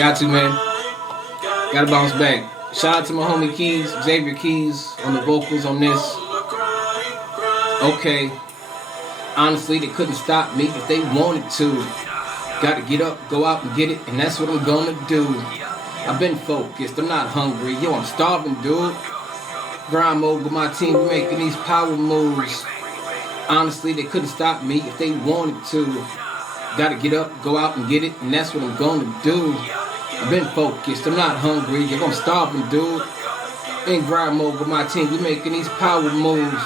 Got to, man. Gotta bounce back. Shout out to my homie Keys, Xavier Keys, on the vocals on this. Okay. Honestly, they couldn't stop me if they wanted to. Gotta get up, go out and get it, and that's what I'm gonna do. I've been focused, I'm not hungry. Yo, I'm starving, dude. Grind mode with my team, we're making these power moves. Honestly, they couldn't stop me if they wanted to. Gotta get up, go out and get it, and that's what I'm gonna do. I've been focused, I'm not hungry. Yo, I'm starving, dude. In grind mode with my team, we're making these power moves.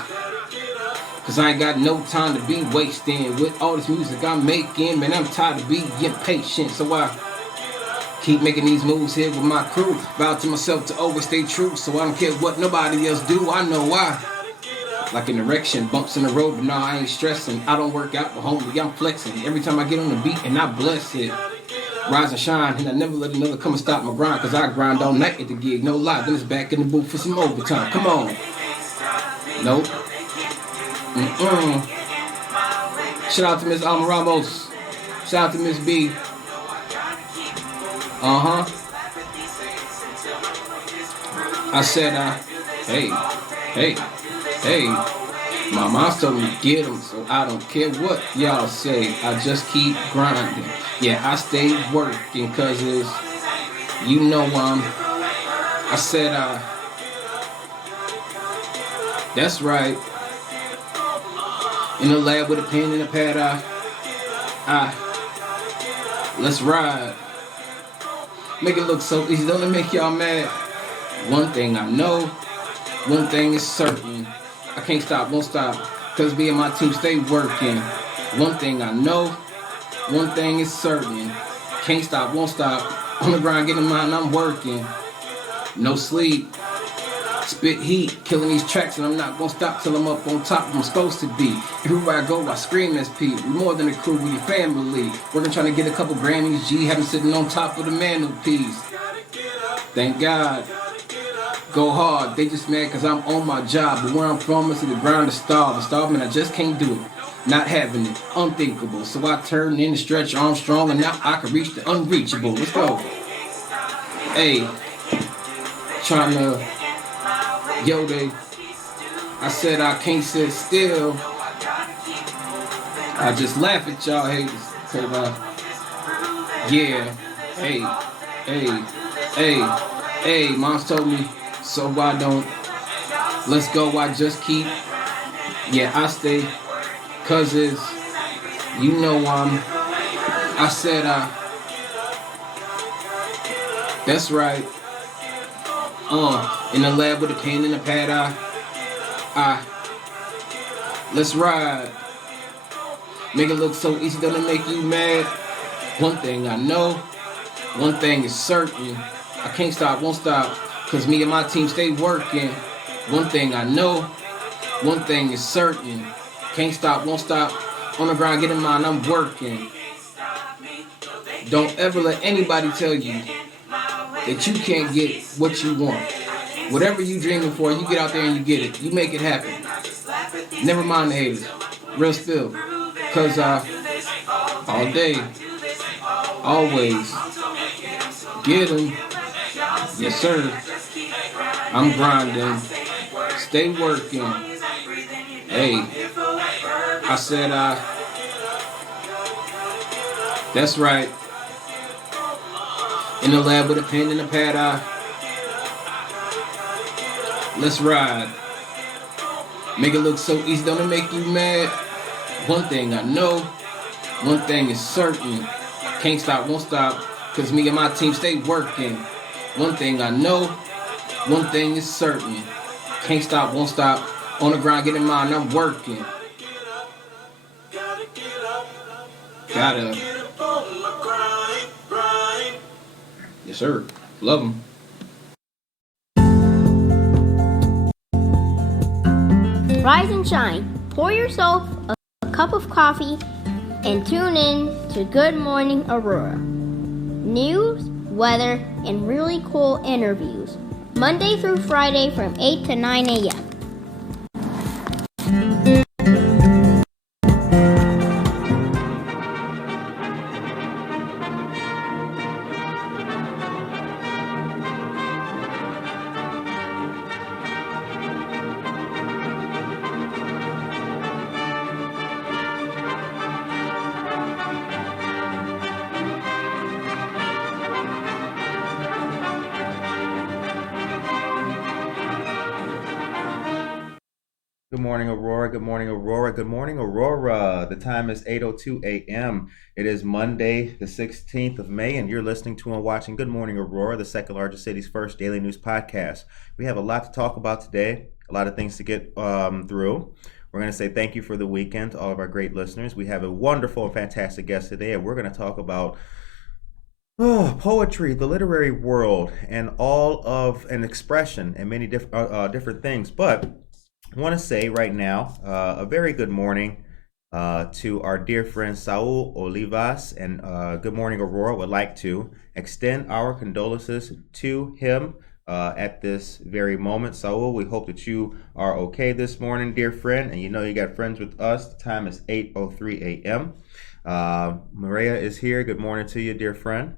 Cause I ain't got no time to be wasting with all this music I'm making. Man, I'm tired of being impatient, so I keep making these moves here with my crew. Vow to myself to always stay true, so I don't care what nobody else do. I know why. Like an erection, bumps in the road, but no, I ain't stressing. I don't work out, but homie, I'm flexing. Every time I get on the beat and I bless it. Rise and shine, and I never let another come and stop my grind. Cause I grind all night at the gig, no lie. Then it's back in the booth for some overtime. Come on. Nope. Shout out to Miss Alma Ramos. Shout out to Miss B. I said, hey. My mom told me to get them, so I don't care what y'all say. I just keep grinding. Yeah, I stay working, cause it's, you know, I said, that's right. In the lab with a pen and a pad, let's ride. Make it look so easy, don't it make y'all mad? One thing I know, one thing is certain. I can't stop, won't stop, cause me and my team stay working. One thing I know, one thing is certain. Can't stop, won't stop, on the grind, getting mine, I'm working. No sleep. Spit heat, killing these tracks, and I'm not gonna stop till I'm up on top where I'm supposed to be. Everywhere I go, I scream SP. We more than a crew, we a family. Working trying to get a couple Grammys, G, having sitting on top of the mantelpiece. Thank God. Go hard, they just mad cause I'm on my job. But where I'm from is to the ground to starve. Starving, I just can't do it. Not having it, unthinkable. So I turn in and stretch arms strong, and now I can reach the unreachable. Let's go. Hey, trying to. Yo, I said I can't sit still. I just laugh at y'all haters. Cause yeah, hey, mom's told me, so I don't. Let's go, I just keep. Yeah, I stay. Cause it's, you know, I said, that's right. In the lab with a pen and a pad, let's ride. Make it look so easy, don't it make you mad? One thing I know, one thing is certain. I can't stop, won't stop, cause me and my team stay working. One thing I know, one thing is certain. Can't stop, won't stop, on the grind, getting mine, I'm working. Don't ever let anybody tell you that you can't get what you want. Whatever you dreaming for, you get out there and you get it. You make it happen. Never mind the haters. Real spill. Cause all day, always, get them. Yes sir. I'm grinding. Stay working. Hey, I said that's right. In the lab with a pen and a pad, let's ride. Make it look so easy, don't it make you mad? One thing I know, one thing is certain. Can't stop, won't stop, cause me and my team stay working. One thing I know, one thing is certain. Can't stop, won't stop, on the grind, getting mine, I'm working. Gotta. Yes, sir. Love them. Rise and shine. Pour yourself a cup of coffee and tune in to Good Morning Aurora. News, weather, and really cool interviews. Monday through Friday from 8 to 9 a.m. morning, Aurora. Good morning, Aurora. Good morning, Aurora. The time is 8:02 a.m. It is Monday, the 16th of May, and you're listening to and watching Good Morning, Aurora, the second largest city's first daily news podcast. We have a lot to talk about today, a lot of things to get through. We're going to say thank you for the weekend to all of our great listeners. We have a wonderful and fantastic guest today, and we're going to talk about poetry, the literary world, and all of an expression and many different things. But I want to say right now a very good morning to our dear friend Saul Olivas, and good morning, Aurora. Would like to extend our condolences to him at this very moment. Saul, we hope that you are okay this morning, dear friend, and you know you got friends with us. The time is 8:03 a.m. Maria is here. Good morning to you, dear friend.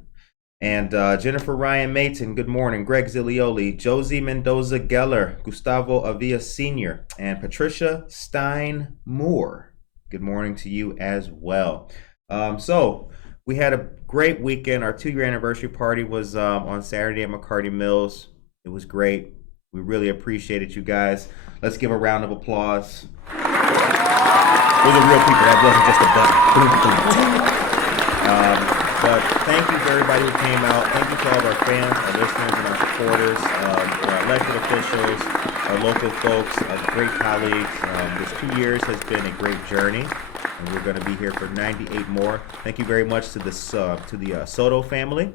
And Jennifer Ryan Mayton, good morning. Greg Zilioli, Josie Mendoza Geller, Gustavo Avila Sr., and Patricia Stein Moore. Good morning to you as well. So we had a great weekend. Our 2-year anniversary party was on Saturday at McCarty Mills. It was great. We really appreciated you guys. Let's give a round of applause. Those are real people. That wasn't just a button. But thank you to everybody who came out. Thank you to all of our fans, our listeners, and our supporters, our elected officials, our local folks, our great colleagues. This 2 years has been a great journey, and we're going to be here for 98 more. Thank you very much to the Soto family,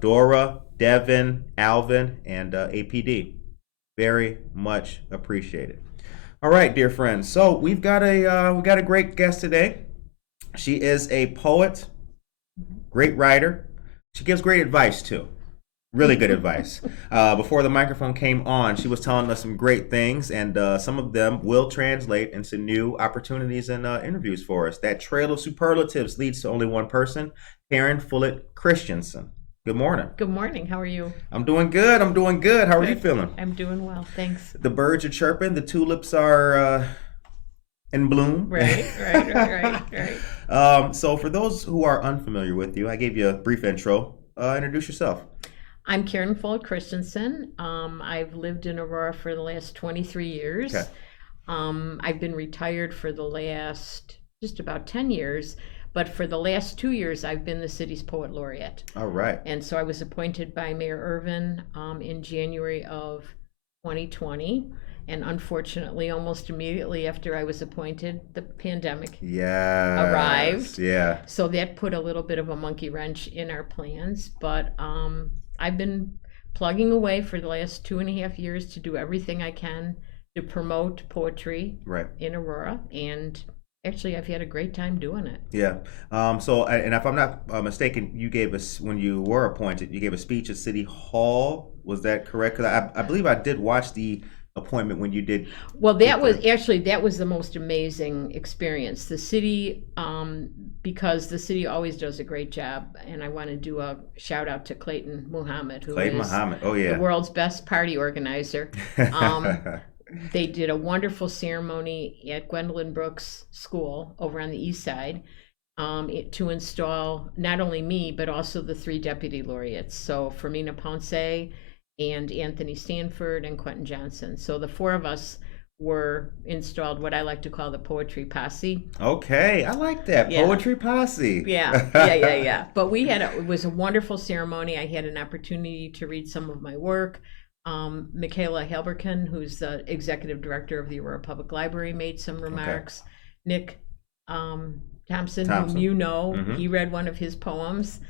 Dora, Devin, Alvin, and APD. Very much appreciated. All right, dear friends. So we've got a great guest today. She is a poet. Great writer. She gives great advice too. Really good advice. Before the microphone came on, she was telling us some great things, and some of them will translate into new opportunities and interviews for us. That trail of superlatives leads to only one person, Karen Fullett Christensen. Good morning. Good morning. How are you? I'm doing good. How are you feeling? I'm doing well. Thanks. The birds are chirping. The tulips are in bloom. Right. So for those who are unfamiliar with you, I gave you a brief intro. Introduce yourself. I'm Karen Fullett Christensen. I've lived in Aurora for the last 23 years. Okay. I've been retired for the last just about 10 years, but for the last 2 years, I've been the city's poet laureate. All right. And so I was appointed by Mayor Irvin in January of 2020. And unfortunately, almost immediately after I was appointed, the pandemic arrived. Yeah. So that put a little bit of a monkey wrench in our plans. But I've been plugging away for the last 2.5 years to do everything I can to promote poetry in Aurora. And actually, I've had a great time doing it. Yeah. So, and if I'm not mistaken, you gave us, when you were appointed, you gave a speech at City Hall. Was that correct? 'Cause I believe I did watch the appointment when you did. Well, that was the most amazing experience. The city, because the city always does a great job, and I want to do a shout out to Clayton Muhammad, who is the world's best party organizer. They did a wonderful ceremony at Gwendolyn Brooks School over on the east side to install not only me, but also the 3 deputy laureates. So Fermina Ponce and Anthony Stanford and Quentin Johnson. So the 4 of us were installed, what I like to call the poetry posse. Okay, I like that. Yeah. Poetry posse. Yeah. But it was a wonderful ceremony. I had an opportunity to read some of my work. Michaela Halberkin, who's the executive director of the Aurora Public Library, made some remarks. Okay. Nick Thompson, whom you know, he read one of his poems.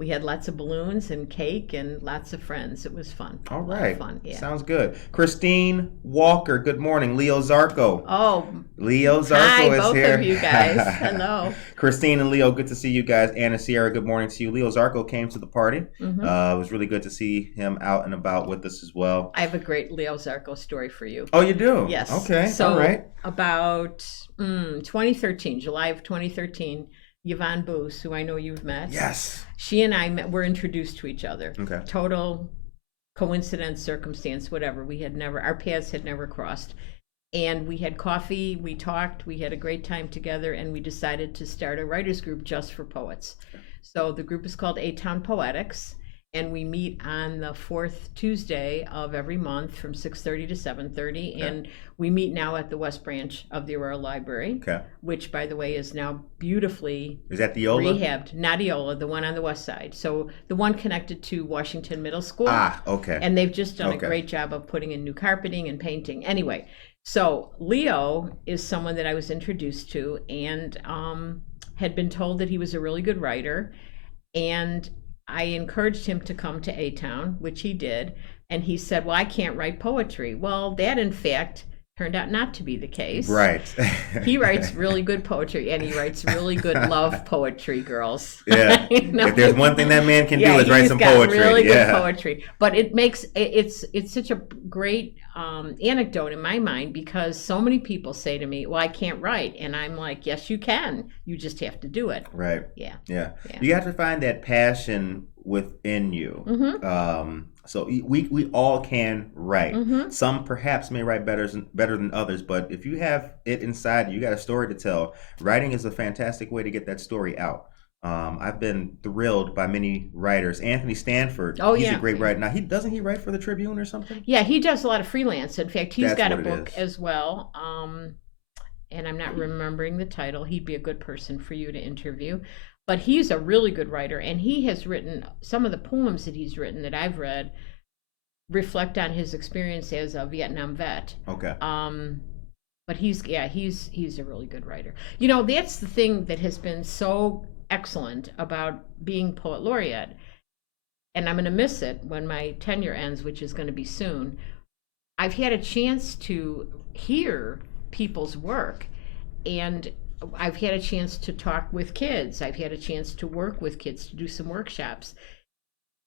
We had lots of balloons and cake and lots of friends. It was fun. All right. Fun, yeah. Sounds good. Christine Walker, good morning. Leo Zarco. Oh. Leo Zarco hi, is both here. Of you guys. Hello. Christine and Leo, good to see you guys. Anna Sierra, good morning to you. Leo Zarco came to the party. It was really good to see him out and about with us as well. I have a great Leo Zarco story for you. Oh, you do? Yes. Okay. So all right. About 2013, July of 2013, Yvonne Boos, who I know you've met. Yes. She and I were introduced to each other. Okay. Total coincidence, circumstance, whatever. Our paths had never crossed. And we had coffee, we talked, we had a great time together, and we decided to start a writers group just for poets. So the group is called A-Town Poetics, and we meet on the fourth Tuesday of every month from 6:30 to 7:30. Okay. And we meet now at the West Branch of the Aurora Library, Okay. which, by the way, is now beautifully Is that the Ola? rehabbed. Not Eola, the one on the west side. So the one connected to Washington Middle School. Ah, okay. And they've just done Okay. a great job of putting in new carpeting and painting. Anyway, so Leo is someone that I was introduced to, and had been told that he was a really good writer. And I encouraged him to come to A-Town, which he did. And he said, well, I can't write poetry. Well, that, in fact, turned out not to be the case. Right. He writes really good poetry, and he writes really good love poetry, girls. Yeah. You know? If there's one thing that man can do is write he's some got poetry. really good Yeah. poetry. But it makes it's such a great anecdote in my mind, because so many people say to me, well, I can't write. And I'm like, yes, you can. You just have to do it. Right. Yeah. Yeah. Yeah. You have to find that passion within you. Mm-hmm. So we all can write. Mm-hmm. Some perhaps may write better than others, but if you have it inside you, got a story to tell. Writing is a fantastic way to get that story out. I've been thrilled by many writers. Anthony Stanford, he's a great writer. Now, doesn't he write for the Tribune or something? Yeah, he does a lot of freelance. In fact, he's That's got a what it book is. as well. And I'm not remembering the title. He'd be a good person for you to interview. But he's a really good writer, and he has written some of the poems that he's written that I've read reflect on his experience as a Vietnam vet. Okay. But he's a really good writer. You know, that's the thing that has been so excellent about being Poet Laureate, and I'm going to miss it when my tenure ends, which is going to be soon. I've had a chance to hear people's work, and I've had a chance to talk with kids. I've had a chance to work with kids, to do some workshops.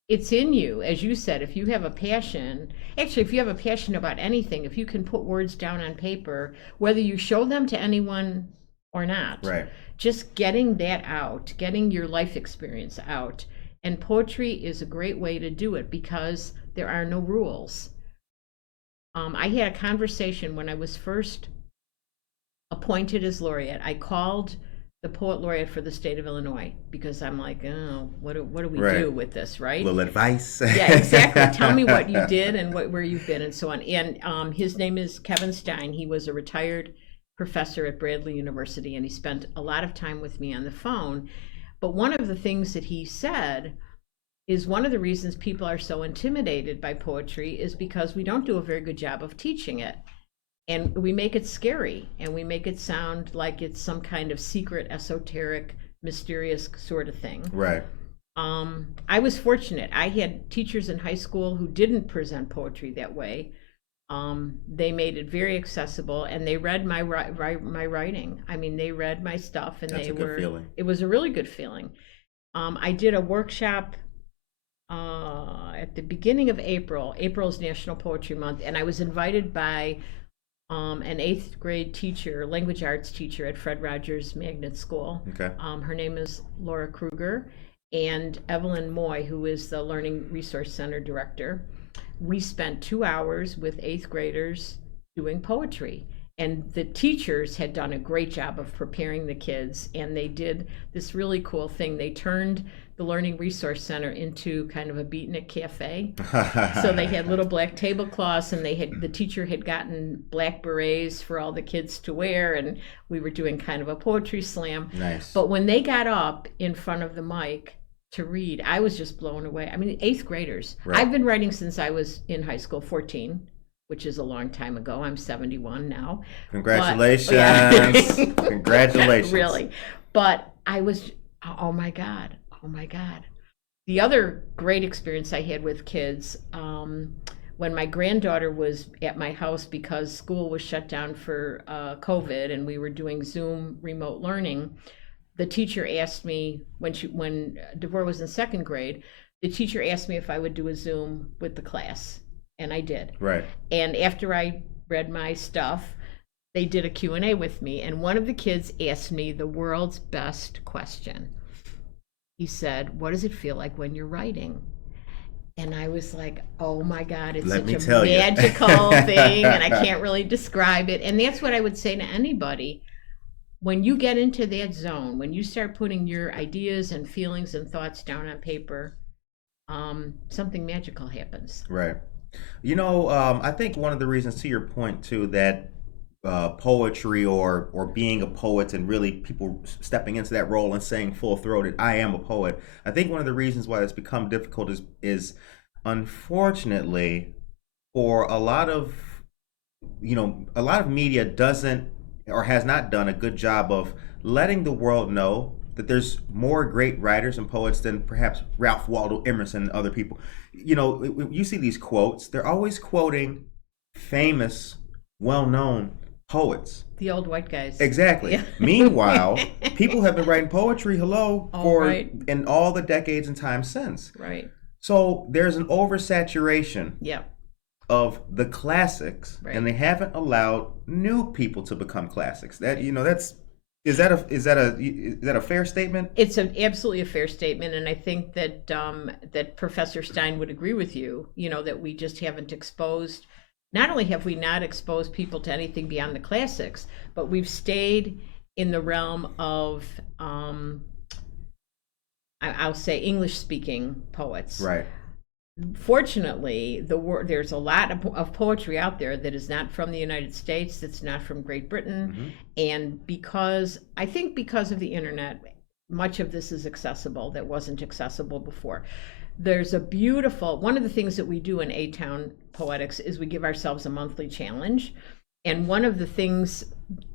It's in you, as you said. If you have a passion, actually, if you have a passion about anything, if you can put words down on paper, whether you show them to anyone or not, Right. just getting that out, getting your life experience out. And poetry is a great way to do it, because there are no rules. I had a conversation when I was first appointed as laureate. I called the Poet Laureate for the state of Illinois, because I'm like, oh, what do we do with this, right? A little advice. Yeah, exactly. Tell me what you did and where you've been and so on. And his name is Kevin Stein. He was a retired professor at Bradley University, and he spent a lot of time with me on the phone. But one of the things that he said is one of the reasons people are so intimidated by poetry is because we don't do a very good job of teaching it. And we make it scary, and we make it sound like it's some kind of secret, esoteric, mysterious sort of thing. Right. I was fortunate. I had teachers in high school who didn't present poetry that way. They made it very accessible, and they read my writing. I mean, they read my stuff, and That's a good feeling. It was a really good feeling. I did a workshop at the beginning of April. April's National Poetry Month, and I was invited by an 8th grade teacher, language arts teacher at Fred Rogers Magnet School. Okay. Her name is Laura Kruger, and Evelyn Moy, who is the Learning Resource Center director. We spent 2 hours with 8th graders doing poetry. And the teachers had done a great job of preparing the kids, and they did this really cool thing. They turned the Learning Resource Center into kind of a beatnik cafe. So they had little black tablecloths, and the teacher had gotten black berets for all the kids to wear, and we were doing kind of a poetry slam. Nice. But when they got up in front of the mic to read, I was just blown away. I mean, 8th graders. Right. I've been writing since I was in high school, 14. Which is a long time ago. I'm 71 now. Congratulations. But, yeah. Congratulations. Really. But I was, oh my God. The other great experience I had with kids, when my granddaughter was at my house because school was shut down for COVID, and we were doing Zoom remote learning, the teacher asked me, when Devorah was in 2nd grade, the teacher asked me if I would do a Zoom with the class. And I did. Right. And after I read my stuff, they did a Q&A with me. And one of the kids asked me the world's best question. He said, what does it feel like when you're writing? And I was like, oh my God, it's such a magical thing, and I can't really describe it. And that's what I would say to anybody. When you get into that zone, when you start putting your ideas and feelings and thoughts down on paper, something magical happens. Right. You know, I think one of the reasons, to your point too, that poetry or being a poet and really people stepping into that role and saying full throated, "I am a poet." I think one of the reasons why it's become difficult is unfortunately for a lot of media doesn't or has not done a good job of letting the world know that there's more great writers and poets than perhaps Ralph Waldo Emerson and other people. You know, when you see these quotes, they're always quoting famous, well-known poets. The old white guys. Exactly. Yeah. Meanwhile, people have been writing poetry, Right. in all the decades and time since. Right. So there's an oversaturation Yeah. of the classics, Right. and they haven't allowed new people to become classics. Is that a fair statement? It's absolutely a fair statement, and I think that that Professor Stein would agree with you. You know, that we just haven't exposed. Not only have we not exposed people to anything beyond the classics, but we've stayed in the realm of I'll say English-speaking poets. Right. Fortunately, there's a lot of poetry out there that is not from the United States, that's not from Great Britain, Mm-hmm. and because of the internet, much of this is accessible that wasn't accessible before. There's a beautiful one of the things that we do in A-Town Poetics is we give ourselves a monthly challenge, and one of the things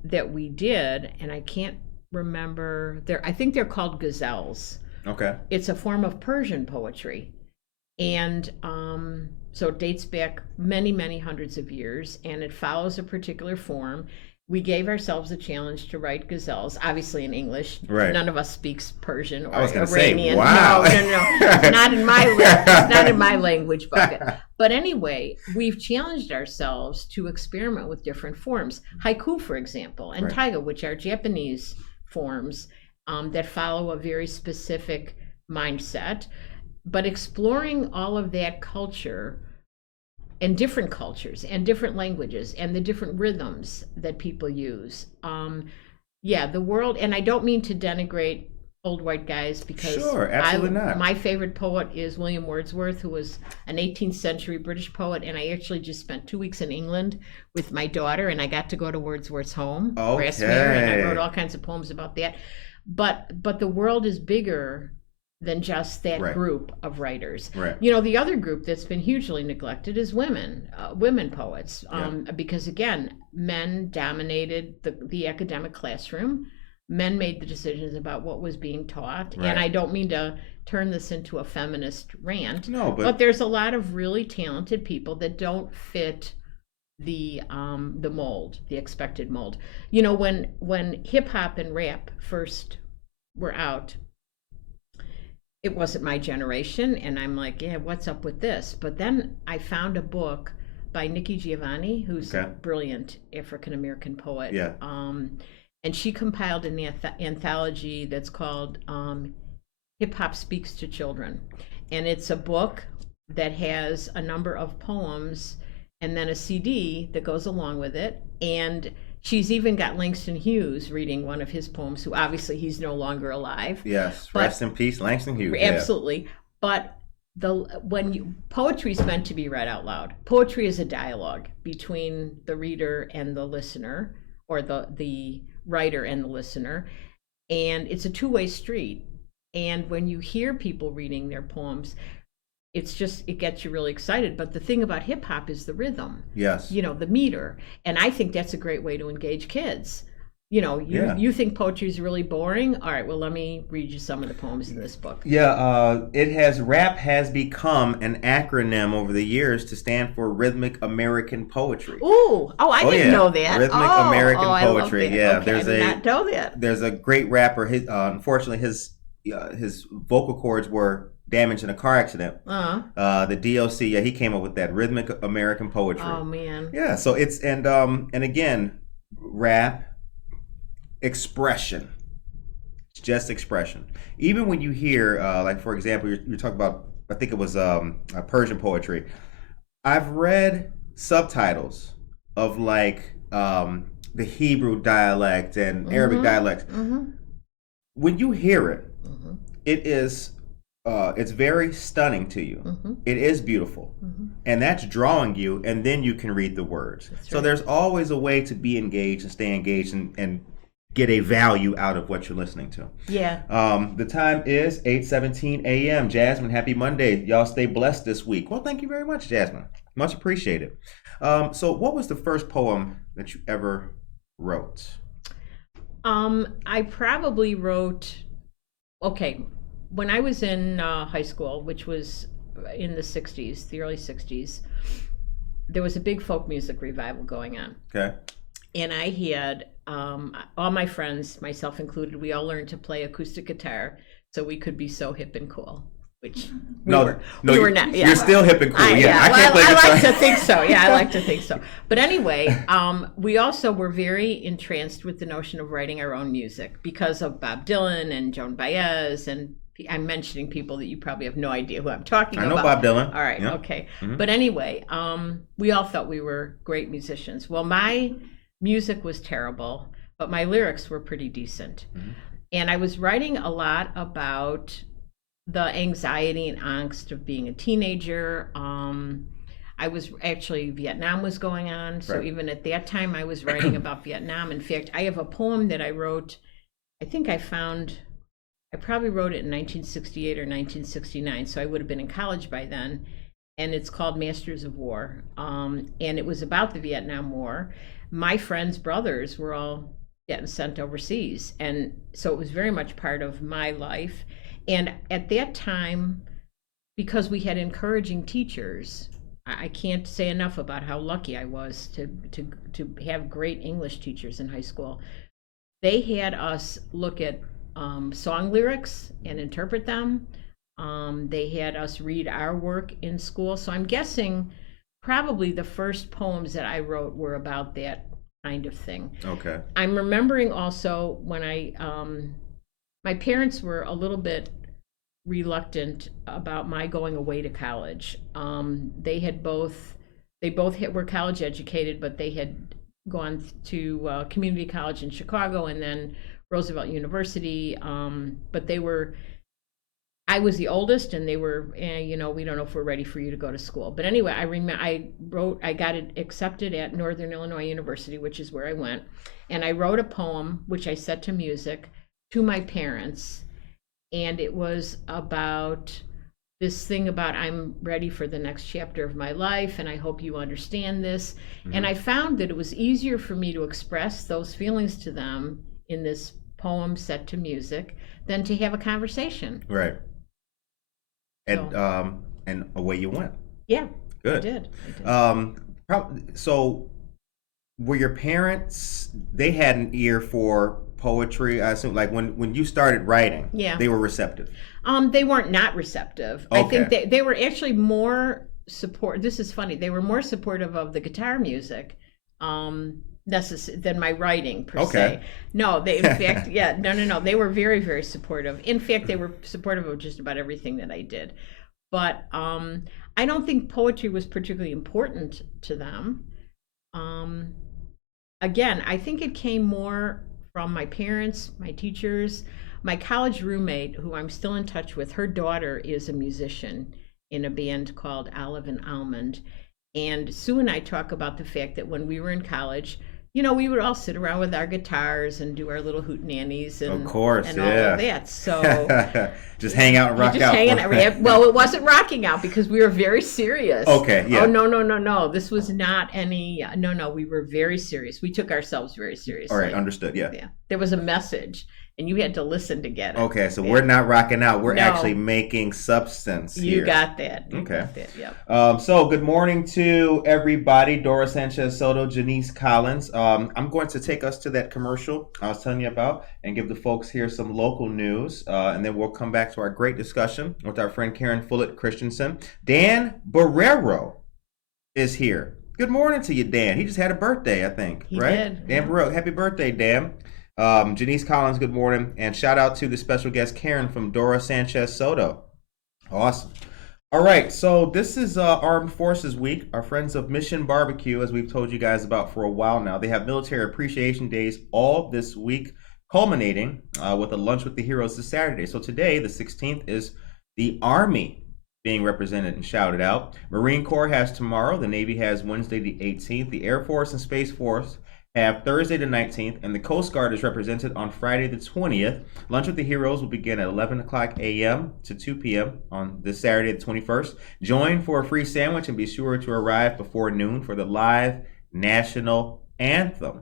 that we did, and I can't remember, I think they're called ghazals. Okay. It's a form of Persian poetry. And so it dates back many, many hundreds of years, and it follows a particular form. We gave ourselves a challenge to write ghazals, obviously in English. Right. None of us speaks Persian or I was gonna say, Iranian. wow. No. It's not in it's not in my language bucket. But anyway, we've challenged ourselves to experiment with different forms. Haiku, for example, and Right. taiga, which are Japanese forms that follow a very specific mindset. But exploring all of that culture and different cultures and different languages and the different rhythms that people use. The world, and I don't mean to denigrate old white guys because Sure, absolutely not. My favorite poet is William Wordsworth, who was an 18th century British poet, and I actually just spent 2 weeks in England with my daughter, and I got to go to Wordsworth's home, Grasmere, and I wrote all kinds of poems about that. But the world is bigger than just that Right. group of writers. Right. You know, the other group that's been hugely neglected is women poets, because again, men dominated the academic classroom. Men made the decisions about what was being taught. Right. And I don't mean to turn this into a feminist rant, No, but there's a lot of really talented people that don't fit the mold, the expected mold. You know, when hip hop and rap first were out, it wasn't my generation, and I'm like, yeah, what's up with this? But then I found a book by Nikki Giovanni, who's a brilliant African-American poet. Yeah. And she compiled an anthology that's called Hip Hop Speaks to Children. And it's a book that has a number of poems and then a CD that goes along with it. And she's even got Langston Hughes reading one of his poems, who obviously he's no longer alive. Yes, But- rest in peace, Langston Hughes. Absolutely. But poetry is meant to be read out loud. Poetry is a dialogue between the reader and the listener, or the writer and the listener, and it's a two-way street. And when you hear people reading their poems, it gets you really excited. But the thing about hip hop is the rhythm. Yes. You know, the meter. And I think that's a great way to engage kids. You know, you think poetry is really boring? All right, well, let me read you some of the poems in this book. Yeah, rap has become an acronym over the years to stand for Rhythmic American Poetry. I didn't know that. Rhythmic American I love Poetry. that. Yeah, Okay, I did not know that. There's a great rapper. Unfortunately, his vocal cords were damaged in a car accident. The DOC, he came up with that Rhythmic American Poetry. Oh man. Yeah, so it's and again, rap, expression. It's just expression. Even when you hear, like for example, you're talking about, I think it was Persian poetry. I've read subtitles of like the Hebrew dialect and Arabic dialect. Mm-hmm. When you hear it, it is it's very stunning to you. Mm-hmm. It is beautiful. Mm-hmm. And that's drawing you, and then you can read the words. That's So right. there's always a way to be engaged and stay engaged and get a value out of what you're listening to. Yeah. The time is 8:17 a.m. Jasmine, happy Monday. Y'all stay blessed this week. Well, thank you very much, Jasmine. Much appreciated. So what was the first poem that you ever wrote? I probably wrote, okay, when I was in high school, which was in the 60s, the early 60s, there was a big folk music revival going on. Okay. And I had all my friends, myself included, we all learned to play acoustic guitar so we could be so hip and cool. Which we were not. Yeah. You're still hip and cool. I can't play guitar. I like to think so. Yeah, I like to think so. But anyway, we also were very entranced with the notion of writing our own music because of Bob Dylan and Joan Baez, and I'm mentioning people that you probably have no idea who I'm talking about. I know Bob Dylan. All right, okay. Mm-hmm. But anyway, we all thought we were great musicians. Well, my music was terrible, but my lyrics were pretty decent. Mm-hmm. And I was writing a lot about the anxiety and angst of being a teenager. I was actually, Vietnam was going on. So right. Even at that time, I was writing about Vietnam. In fact, I have a poem that I wrote, I probably wrote it in 1968 or 1969. So I would have been in college by then. And it's called Masters of War. And it was about the Vietnam War. My friends' brothers were all getting sent overseas. And so it was very much part of my life. And at that time, because we had encouraging teachers, I can't say enough about how lucky I was to have great English teachers in high school. They had us look at song lyrics and interpret them. They had us read our work in school. So I'm guessing probably the first poems that I wrote were about that kind of thing. Okay. I'm remembering also when my parents were a little bit reluctant about my going away to college. They both were college educated, but they had gone to community college in Chicago and then Roosevelt University. But I was the oldest, and they were, we don't know if we're ready for you to go to school. But anyway, I got it accepted at Northern Illinois University, which is where I went, and I wrote a poem which I set to music to my parents, and it was about this thing about I'm ready for the next chapter of my life, and I hope you understand this. Mm-hmm. And I found that it was easier for me to express those feelings to them in this poem set to music than to have a conversation. Right. And away you went. Yeah, good. I did. So were your parents, they had an ear for poetry, I assume, like when you started writing? Yeah, they were receptive. They weren't not receptive. Okay. I think they were actually more this is funny, they were more supportive of the guitar music than my writing per se. No, they in fact, no, they were very, very supportive. In fact, they were supportive of just about everything that I did. But I don't think poetry was particularly important to them. Again, I think it came more from my parents, my teachers. My college roommate, who I'm still in touch with, her daughter is a musician in a band called Olive and Almond. And Sue and I talk about the fact that when we were in college, we would all sit around with our guitars and do our little hootenannies and, of course, and all of that. So just hang out and rock out. Well, it wasn't rocking out because we were very serious. Okay, yeah. Oh, no. This was not any, no, we were very serious. We took ourselves very seriously. All right, understood, yeah. There was a message, and you had to listen to get it. Okay, so we're not rocking out. We're actually making substance here. You got that. Okay. So good morning to everybody. Dora Sanchez Soto, Janice Collins. I'm going to take us to that commercial I was telling you about and give the folks here some local news. And then we'll come back to our great discussion with our friend Karen Fullett Christensen. Dan Barrero is here. Good morning to you, Dan. He just had a birthday, I think. He right? did. Dan Barrero, happy birthday, Dan. Janice Collins, good morning. And shout out to the special guest, Karen from Dora Sanchez Soto. Awesome. All right, so this is Armed Forces Week. Our friends of Mission Barbecue, as we've told you guys about for a while now, they have military appreciation days all this week, culminating with a lunch with the heroes this Saturday. So today, the 16th, is The Army being represented and shouted out. Marine Corps has tomorrow. The Navy has Wednesday the 18th. The Air Force and Space Force have Thursday the 19th, and the Coast Guard is represented on Friday the 20th. Lunch with the Heroes will begin at 11 o'clock a.m. to 2 p.m. on this Saturday the 21st. Join for a free sandwich and be sure to arrive before noon for the live national anthem.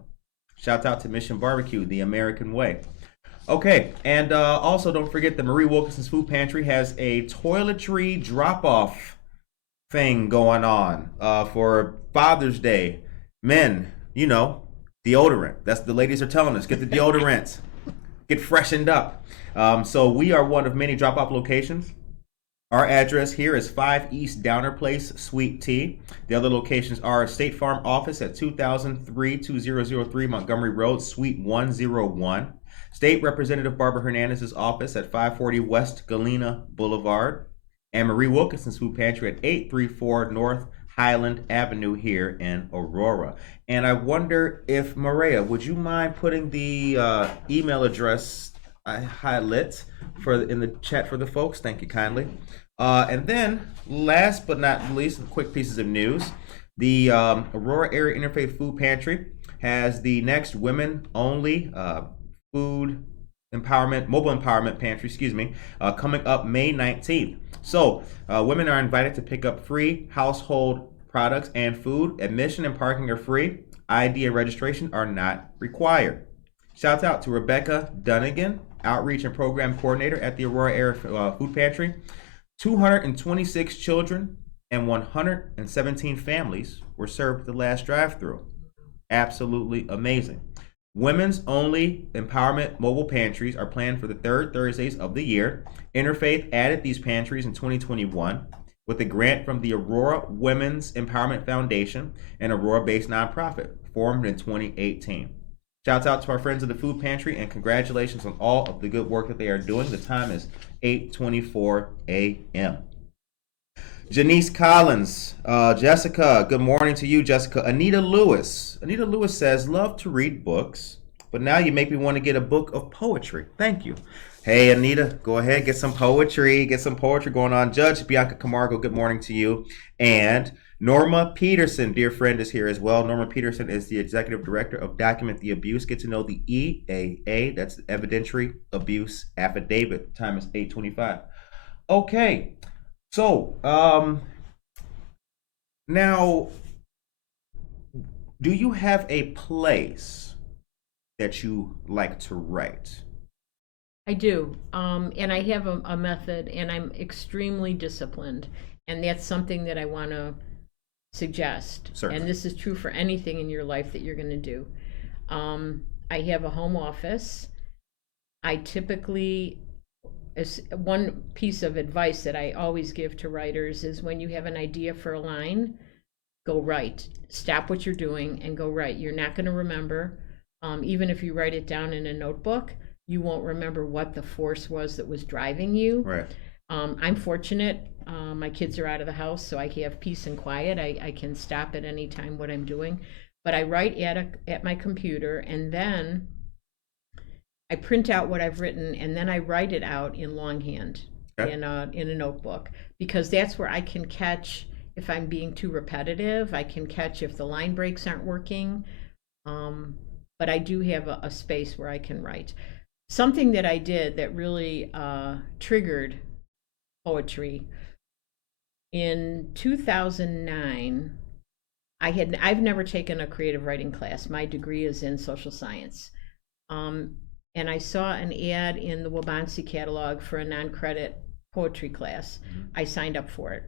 Shout out to Mission Barbecue, the American way. Okay, and also don't forget the Marie Wilkinson's Food Pantry has a toiletry drop-off thing going on for Father's Day. Men, you know, deodorant. That's the ladies are telling us. Get the deodorant. Get freshened up. So we are one of many drop-off locations. Our address here is 5 East Downer Place, Suite T. The other locations are State Farm Office at 2003 Montgomery Road, Suite 101. State Representative Barbara Hernandez's office at 540 West Galena Boulevard. And Marie Wilkinson's Food Pantry at 834 North Highland Avenue here in Aurora. And I wonder if, Maria, would you mind putting the email address I highlight in the chat for the folks? Thank you kindly. And then, last but not least, quick pieces of news. The Aurora Area Interfaith Food Pantry has the next women-only food empowerment, mobile empowerment pantry, coming up May 19th. So, women are invited to pick up free household products and food. Admission and parking are free. ID and registration are not required. Shout out to Rebecca Dunnigan, Outreach and Program Coordinator at the Aurora Area Food Pantry. 226 children and 117 families were served at the last drive-thru. Absolutely amazing. Women's only empowerment mobile pantries are planned for the third Thursdays of the year. Interfaith added these pantries in 2021 with a grant from the Aurora Women's Empowerment Foundation, an Aurora-based nonprofit formed in 2018. Shouts out to our friends of the food pantry and congratulations on all of the good work that they are doing. The time is 8:24 a.m. Janice Collins, Jessica, good morning to you, Jessica. Anita Lewis says, love to read books, but now you make me want to get a book of poetry. Thank you. Hey, Anita, go ahead, get some poetry going on. Judge Bianca Camargo, good morning to you. And Norma Peterson, dear friend, is here as well. Norma Peterson is the executive director of Document the Abuse. Get to know the EAA, that's the Evidentiary Abuse Affidavit. Time is 8:25. Okay. So, now, do you have a place that you like to write? I do, and I have a method, and I'm extremely disciplined, and that's something that I want to suggest. Certainly. And this is true for anything in your life that you're going to do. I have a home office. I typically... one piece of advice that I always give to writers is when you have an idea for a line, go write. Stop what you're doing and go write. You're not going to remember. Even if you write it down in a notebook, you won't remember what the force was that was driving you. Right. I'm fortunate. My kids are out of the house, so I have peace and quiet. I can stop at any time what I'm doing. But I write at my computer, and then I print out what I've written, and then I write it out in longhand. Okay. in a notebook, because that's where I can catch if I'm being too repetitive. I can catch if the line breaks aren't working. But I do have a space where I can write. Something that I did that really triggered poetry in 2009. I've never taken a creative writing class. My degree is in social science. And I saw an ad in the Wabansi catalog for a non-credit poetry class. I signed up for it.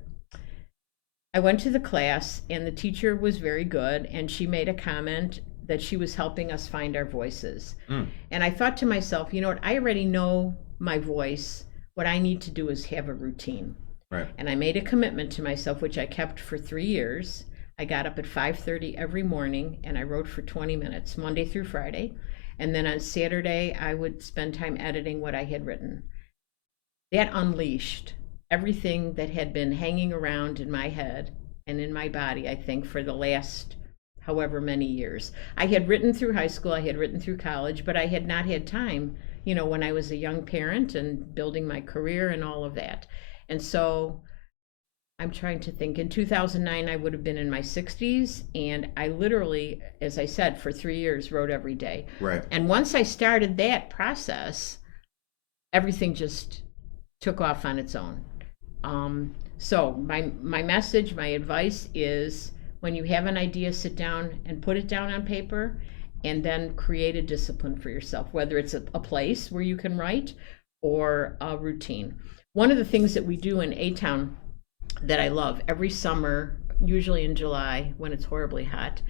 I went to the class, and the teacher was very good, and she made a comment that she was helping us find our voices. And I thought to myself, you know what, I already know my voice. What I need to do is have a routine. Right. And I made a commitment to myself, which I kept for 3 years. I got up at 5:30 every morning, and I wrote for 20 minutes, Monday through Friday. And then on Saturday, I would spend time editing what I had written. That unleashed everything that had been hanging around in my head and in my body, I think, for the last however many years. I had written through high school, I had written through college, but I had not had time, when I was a young parent and building my career and all of that. And so I'm trying to think. In 2009, I would have been in my 60s, and I literally, as I said, for 3 years wrote every day. Right. And once I started that process, everything just took off on its own. So my message, my advice is, when you have an idea, sit down and put it down on paper, and then create a discipline for yourself, whether it's a place where you can write or a routine. One of the things that we do in A-Town that I love, every summer, usually in July when it's horribly hot,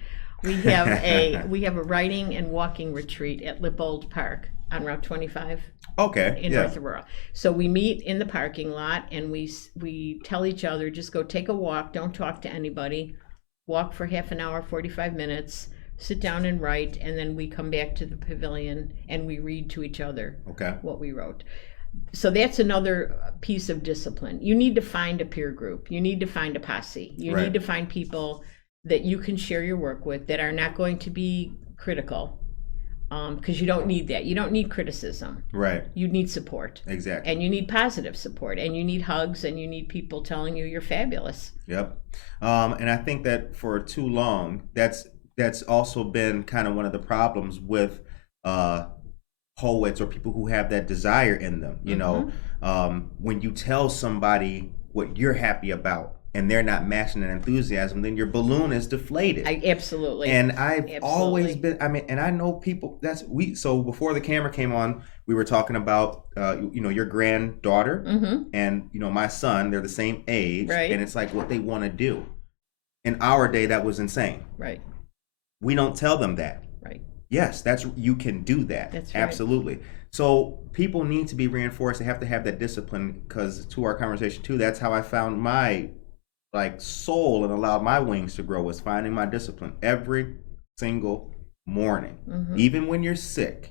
we have a writing and walking retreat at Lippold Park on Route 25. Okay. In North Aurora. So we meet in the parking lot, and we tell each other, just go take a walk, don't talk to anybody, walk for half an hour, 45 minutes, sit down and write, and then we come back to the pavilion and we read to each other what we wrote. So that's another piece of discipline. You need to find a peer group. You need to find a posse. You need to find people that you can share your work with that are not going to be critical, because you don't need that. You don't need criticism. Right. You need support. Exactly. And you need positive support, and you need hugs, and you need people telling you you're fabulous. Yep. And I think that for too long, that's also been kind of one of the problems with poets or people who have that desire in them. You know, when you tell somebody what you're happy about and they're not matching that enthusiasm, then your balloon is deflated. Absolutely. And I've always been, and I know people, so before the camera came on, we were talking about, your granddaughter and, my son, they're the same age. Right. And it's like what they want to do. In our day, that was insane. Right. We don't tell them that. Right. Yes, you can do that. That's right. Absolutely. So people need to be reinforced. They have to have that discipline, because to our conversation too, that's how I found my soul and allowed my wings to grow, was finding my discipline every single morning, even when you're sick.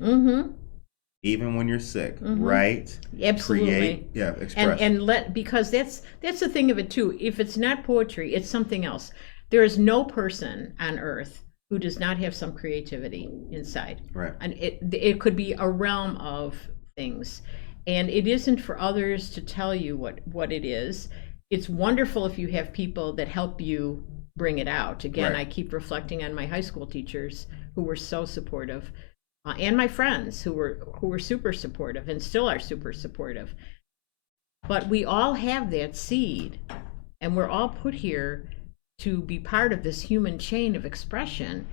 Even when you're sick, right? Absolutely. Create, express. Because that's the thing of it too. If it's not poetry, it's something else. There is no person on earth who does not have some creativity inside. Right. And it could be a realm of things. And it isn't for others to tell you what it is. It's wonderful if you have people that help you bring it out. Again, I keep reflecting on my high school teachers who were so supportive, and my friends who were super supportive and still are super supportive. But we all have that seed, and we're all put here to be part of this human chain of expression.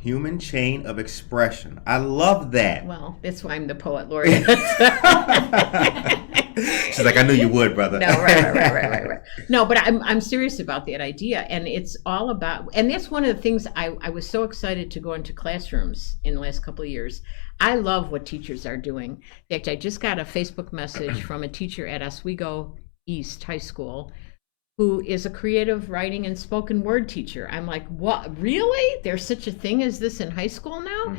Human chain of expression. I love that. Well, that's why I'm the poet laureate. She's like, I knew you would, brother. No, right. No, but I'm serious about that idea, and it's all about, and that's one of the things I was so excited to go into classrooms in the last couple of years. I love what teachers are doing. In fact, I just got a Facebook message from a teacher at Oswego East High School who is a creative writing and spoken word teacher. I'm like, what? Really? There's such a thing as this in high school now?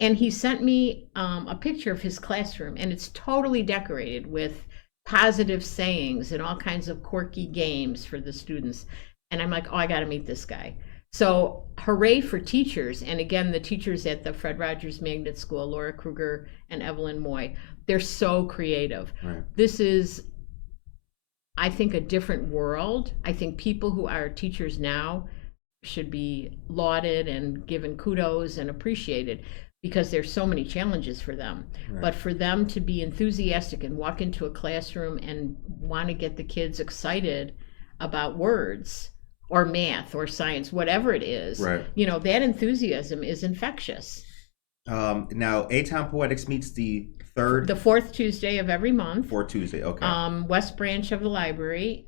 And he sent me a picture of his classroom, and it's totally decorated with positive sayings and all kinds of quirky games for the students. And I'm like, oh, I got to meet this guy. So hooray for teachers. And again, the teachers at the Fred Rogers Magnet School, Laura Kruger and Evelyn Moy, they're so creative. Right. This is, I think, a different world. I think people who are teachers now should be lauded and given kudos and appreciated, because there's so many challenges for them. Right. But for them to be enthusiastic and walk into a classroom and want to get the kids excited about words or math or science, whatever it is, right, that enthusiasm is infectious. Now, A-Town Poetics meets the fourth Tuesday of every month. Fourth Tuesday, okay. West Branch of the library.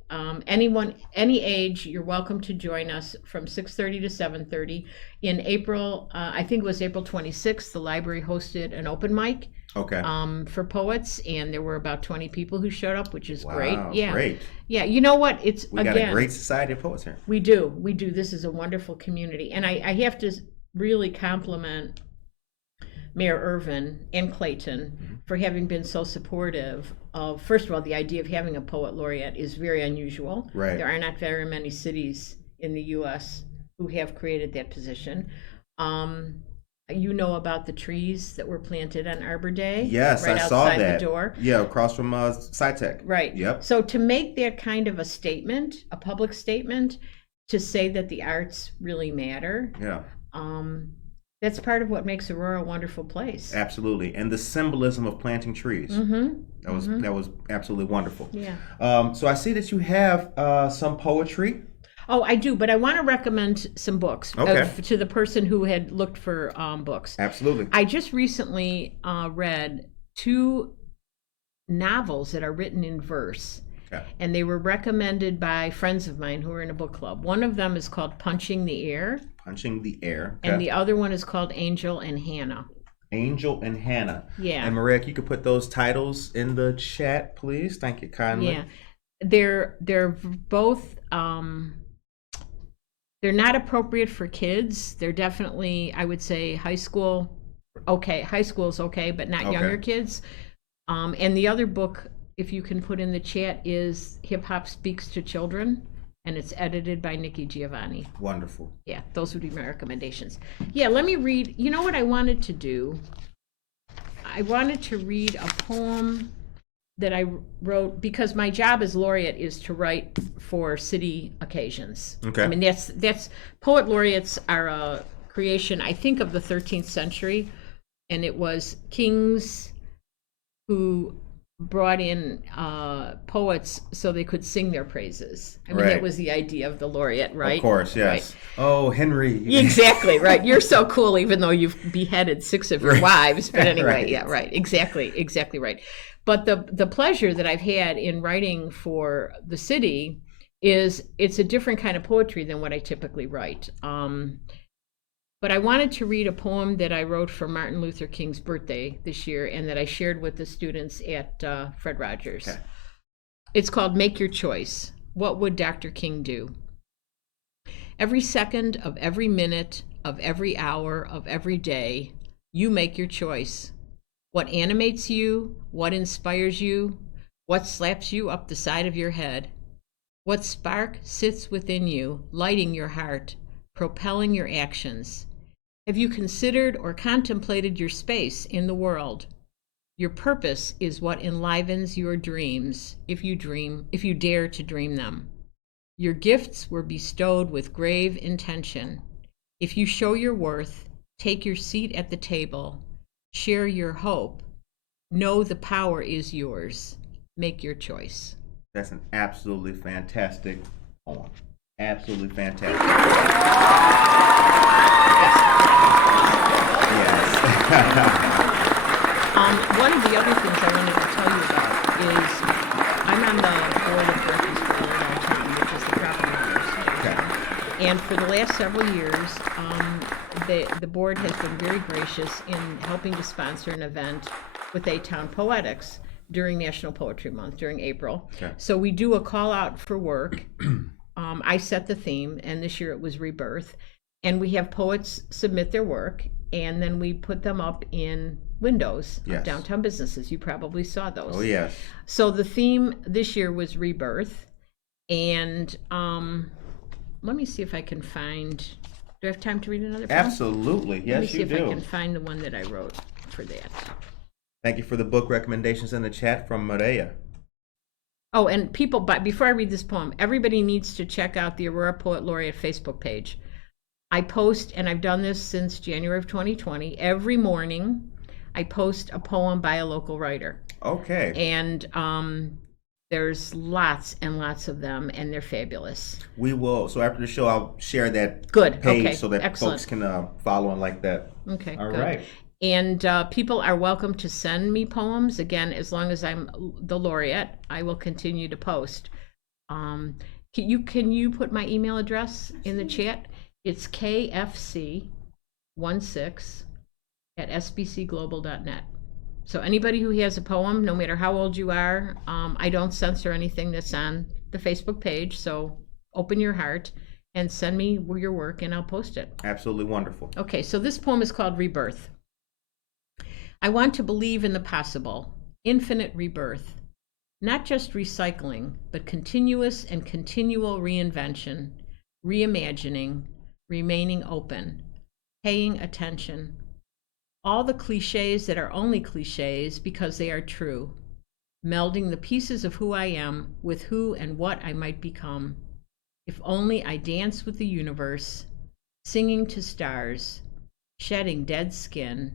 Anyone, any age, you're welcome to join us from 6:30 to 7:30. In April, I think it was April 26th, the library hosted an open mic. Okay. For poets, and there were about 20 people who showed up, which is great. Yeah. Great. Yeah. You know what? We got a great society of poets here. We do. This is a wonderful community, and I have to really compliment Mayor Irvin and Clayton for having been so supportive of, first of all, the idea of having a poet laureate is very unusual. Right. There are not very many cities in the U.S. who have created that position. You know about the trees that were planted on Arbor Day? Yes, right I saw outside that. the door. Yeah, across from SciTech. Right. Yep. So to make that kind of a statement, a public statement, to say that the arts really matter, Yeah. that's part of what makes Aurora a wonderful place. Absolutely, and the symbolism of planting trees. That was absolutely wonderful. Yeah. So I see that you have some poetry. Oh, I do, but I want to recommend some books to the person who had looked for books. Absolutely. I just recently read 2 novels that are written in verse, and they were recommended by friends of mine who are in a book club. One of them is called Punching the Air. Punching the Air. And the other one is called Angel and Hannah. Angel and Hannah. Yeah. And Maria, you could put those titles in the chat, please. Thank you kindly. Yeah. They're both they're not appropriate for kids. They're definitely, I would say, high school. Okay, high school is okay, but not younger kids. And the other book, if you can put in the chat, is Hip Hop Speaks to Children, and it's edited by Nikki Giovanni. Wonderful. Yeah, those would be my recommendations. Yeah, let me read. You know what I wanted to do? I wanted to read a poem that I wrote, because my job as laureate is to write for city occasions. Okay. I mean, that's poet laureates are a creation, I think, of the 13th century, and it was kings who brought in poets so they could sing their praises. I mean, that was the idea of the laureate, right? Of course, yes. Right. Oh, Henry. Exactly, right. You're so cool, even though you've beheaded 6 of your wives. But anyway, Right. Yeah, right. Exactly right. But the pleasure that I've had in writing for the city is it's a different kind of poetry than what I typically write. But I wanted to read a poem that I wrote for Martin Luther King's birthday this year, and that I shared with the students at Fred Rogers. Okay. It's called Make Your Choice. What would Dr. King do? Every second of every minute of every hour of every day, you make your choice. What animates you? What inspires you? What slaps you up the side of your head? What spark sits within you, lighting your heart, propelling your actions? Have you considered or contemplated your space in the world? Your purpose is what enlivens your dreams, if you dare to dream them. Your gifts were bestowed with grave intention. If you show your worth, take your seat at the table, share your hope, know the power is yours. Make your choice. That's an absolutely fantastic poem. Absolutely fantastic. Yes. One of the other things I wanted to tell you about is I'm on the board of directors for Laureate Town, which is the property owners. Okay. And for the last several years, the board has been very gracious in helping to sponsor an event with A Town Poetics during National Poetry Month, during April. Okay. So we do a call out for work. I set the theme, and this year it was Rebirth. And we have poets submit their work, and then we put them up in windows of downtown businesses. You probably saw those. Oh, yes. So the theme this year was Rebirth. And let me see if I can find, do I have time to read another poem? Absolutely. Yes, Let me see if I do. can find the one that I wrote for that. Thank you for the book recommendations in the chat from Maria. Oh, and people, but before I read this poem, everybody needs to check out the Aurora Poet Laureate Facebook page. I post, and I've done this since January of 2020, every morning I post a poem by a local writer. Okay. And there's lots and lots of them, and they're fabulous. We will. So after the show, I'll share that Good. page Okay. so that Excellent. folks can follow and like that. Okay. All good. right. And people are welcome to send me poems. Again, as long as I'm the laureate, I will continue to post. Can you put my email address in the chat? It's kfc16@sbcglobal.net. So anybody who has a poem, no matter how old you are, I don't censor anything that's on the Facebook page. So open your heart and send me your work, and I'll post it. Absolutely wonderful. Okay, so this poem is called Rebirth. I want to believe in the possible, infinite rebirth, not just recycling, but continuous and continual reinvention, reimagining, remaining open, paying attention, all the cliches that are only cliches because they are true, melding the pieces of who I am with who and what I might become. If only I dance with the universe, singing to stars, shedding dead skin,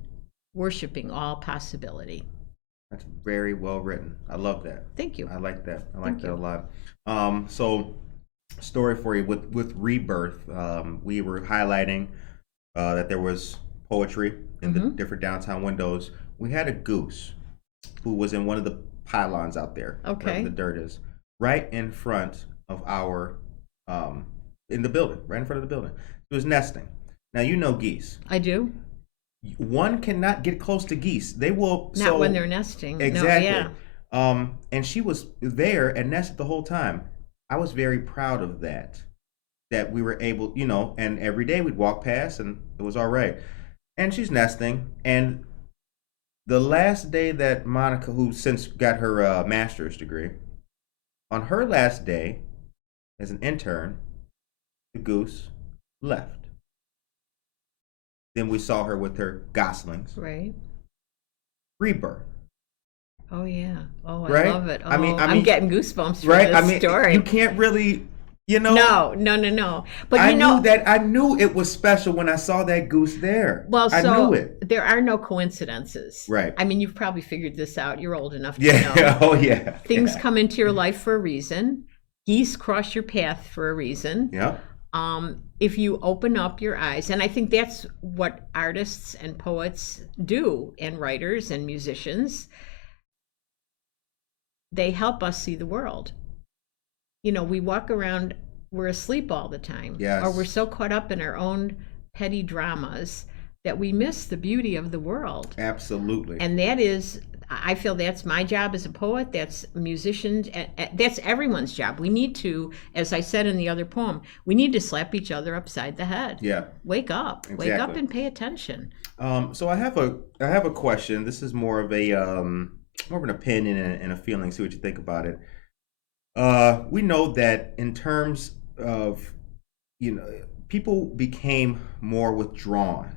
worshiping all possibility. That's very well written. I love that. Thank you. I like that. I like Thank that you. a lot. So story for you with Rebirth. We were highlighting that there was poetry in the different downtown windows. We had a goose who was in one of the pylons out there, Okay. wherever the dirt is, right in front of our in the building, right in front of the building. It was nesting. Now you know geese. I do. One cannot get close to geese. They will Not when they're nesting. Exactly. No, yeah. And she was there and nested the whole time. I was very proud of that we were able, and every day we'd walk past and it was all right. And she's nesting. And the last day that Monica, who since got her master's degree, on her last day as an intern, the goose left. Then we saw her with her goslings. Right. Rebirth. Oh yeah. Oh, I Right? love it. Oh, I mean, I'm getting goosebumps from Right? this story. You can't really, No. But I knew it was special when I saw that goose there. Well, I so knew it. there are no coincidences. Right. I mean, you've probably figured this out. You're old enough to Yeah. know. Oh yeah. Things yeah. come into your life for a reason. Geese cross your path for a reason. Yeah. If you open up your eyes, and I think that's what artists and poets do, and writers and musicians, they help us see the world. We walk around, we're asleep all the time. Yes. Or we're so caught up in our own petty dramas that we miss the beauty of the world. Absolutely. And that is, I feel that's my job as a poet, that's musicians, that's everyone's job. We need to, as I said in the other poem, we need to slap each other upside the head. Yeah. Wake up. Exactly. Wake up and pay attention. So I have a question. This is more of an opinion and a feeling. See what you think about it. We know that in terms of, people became more withdrawn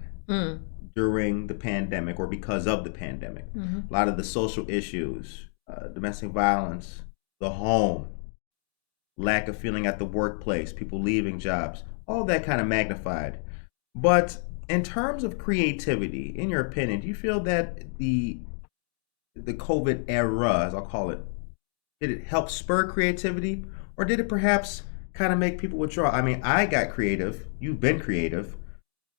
during the pandemic or because of the pandemic. A lot of the social issues, domestic violence, the home, lack of feeling at the workplace, people leaving jobs, all that kind of magnified. But in terms of creativity, in your opinion, do you feel that the COVID era, as I'll call it, did it help spur creativity, or did it perhaps kind of make people withdraw? I mean, I got creative. You've been creative.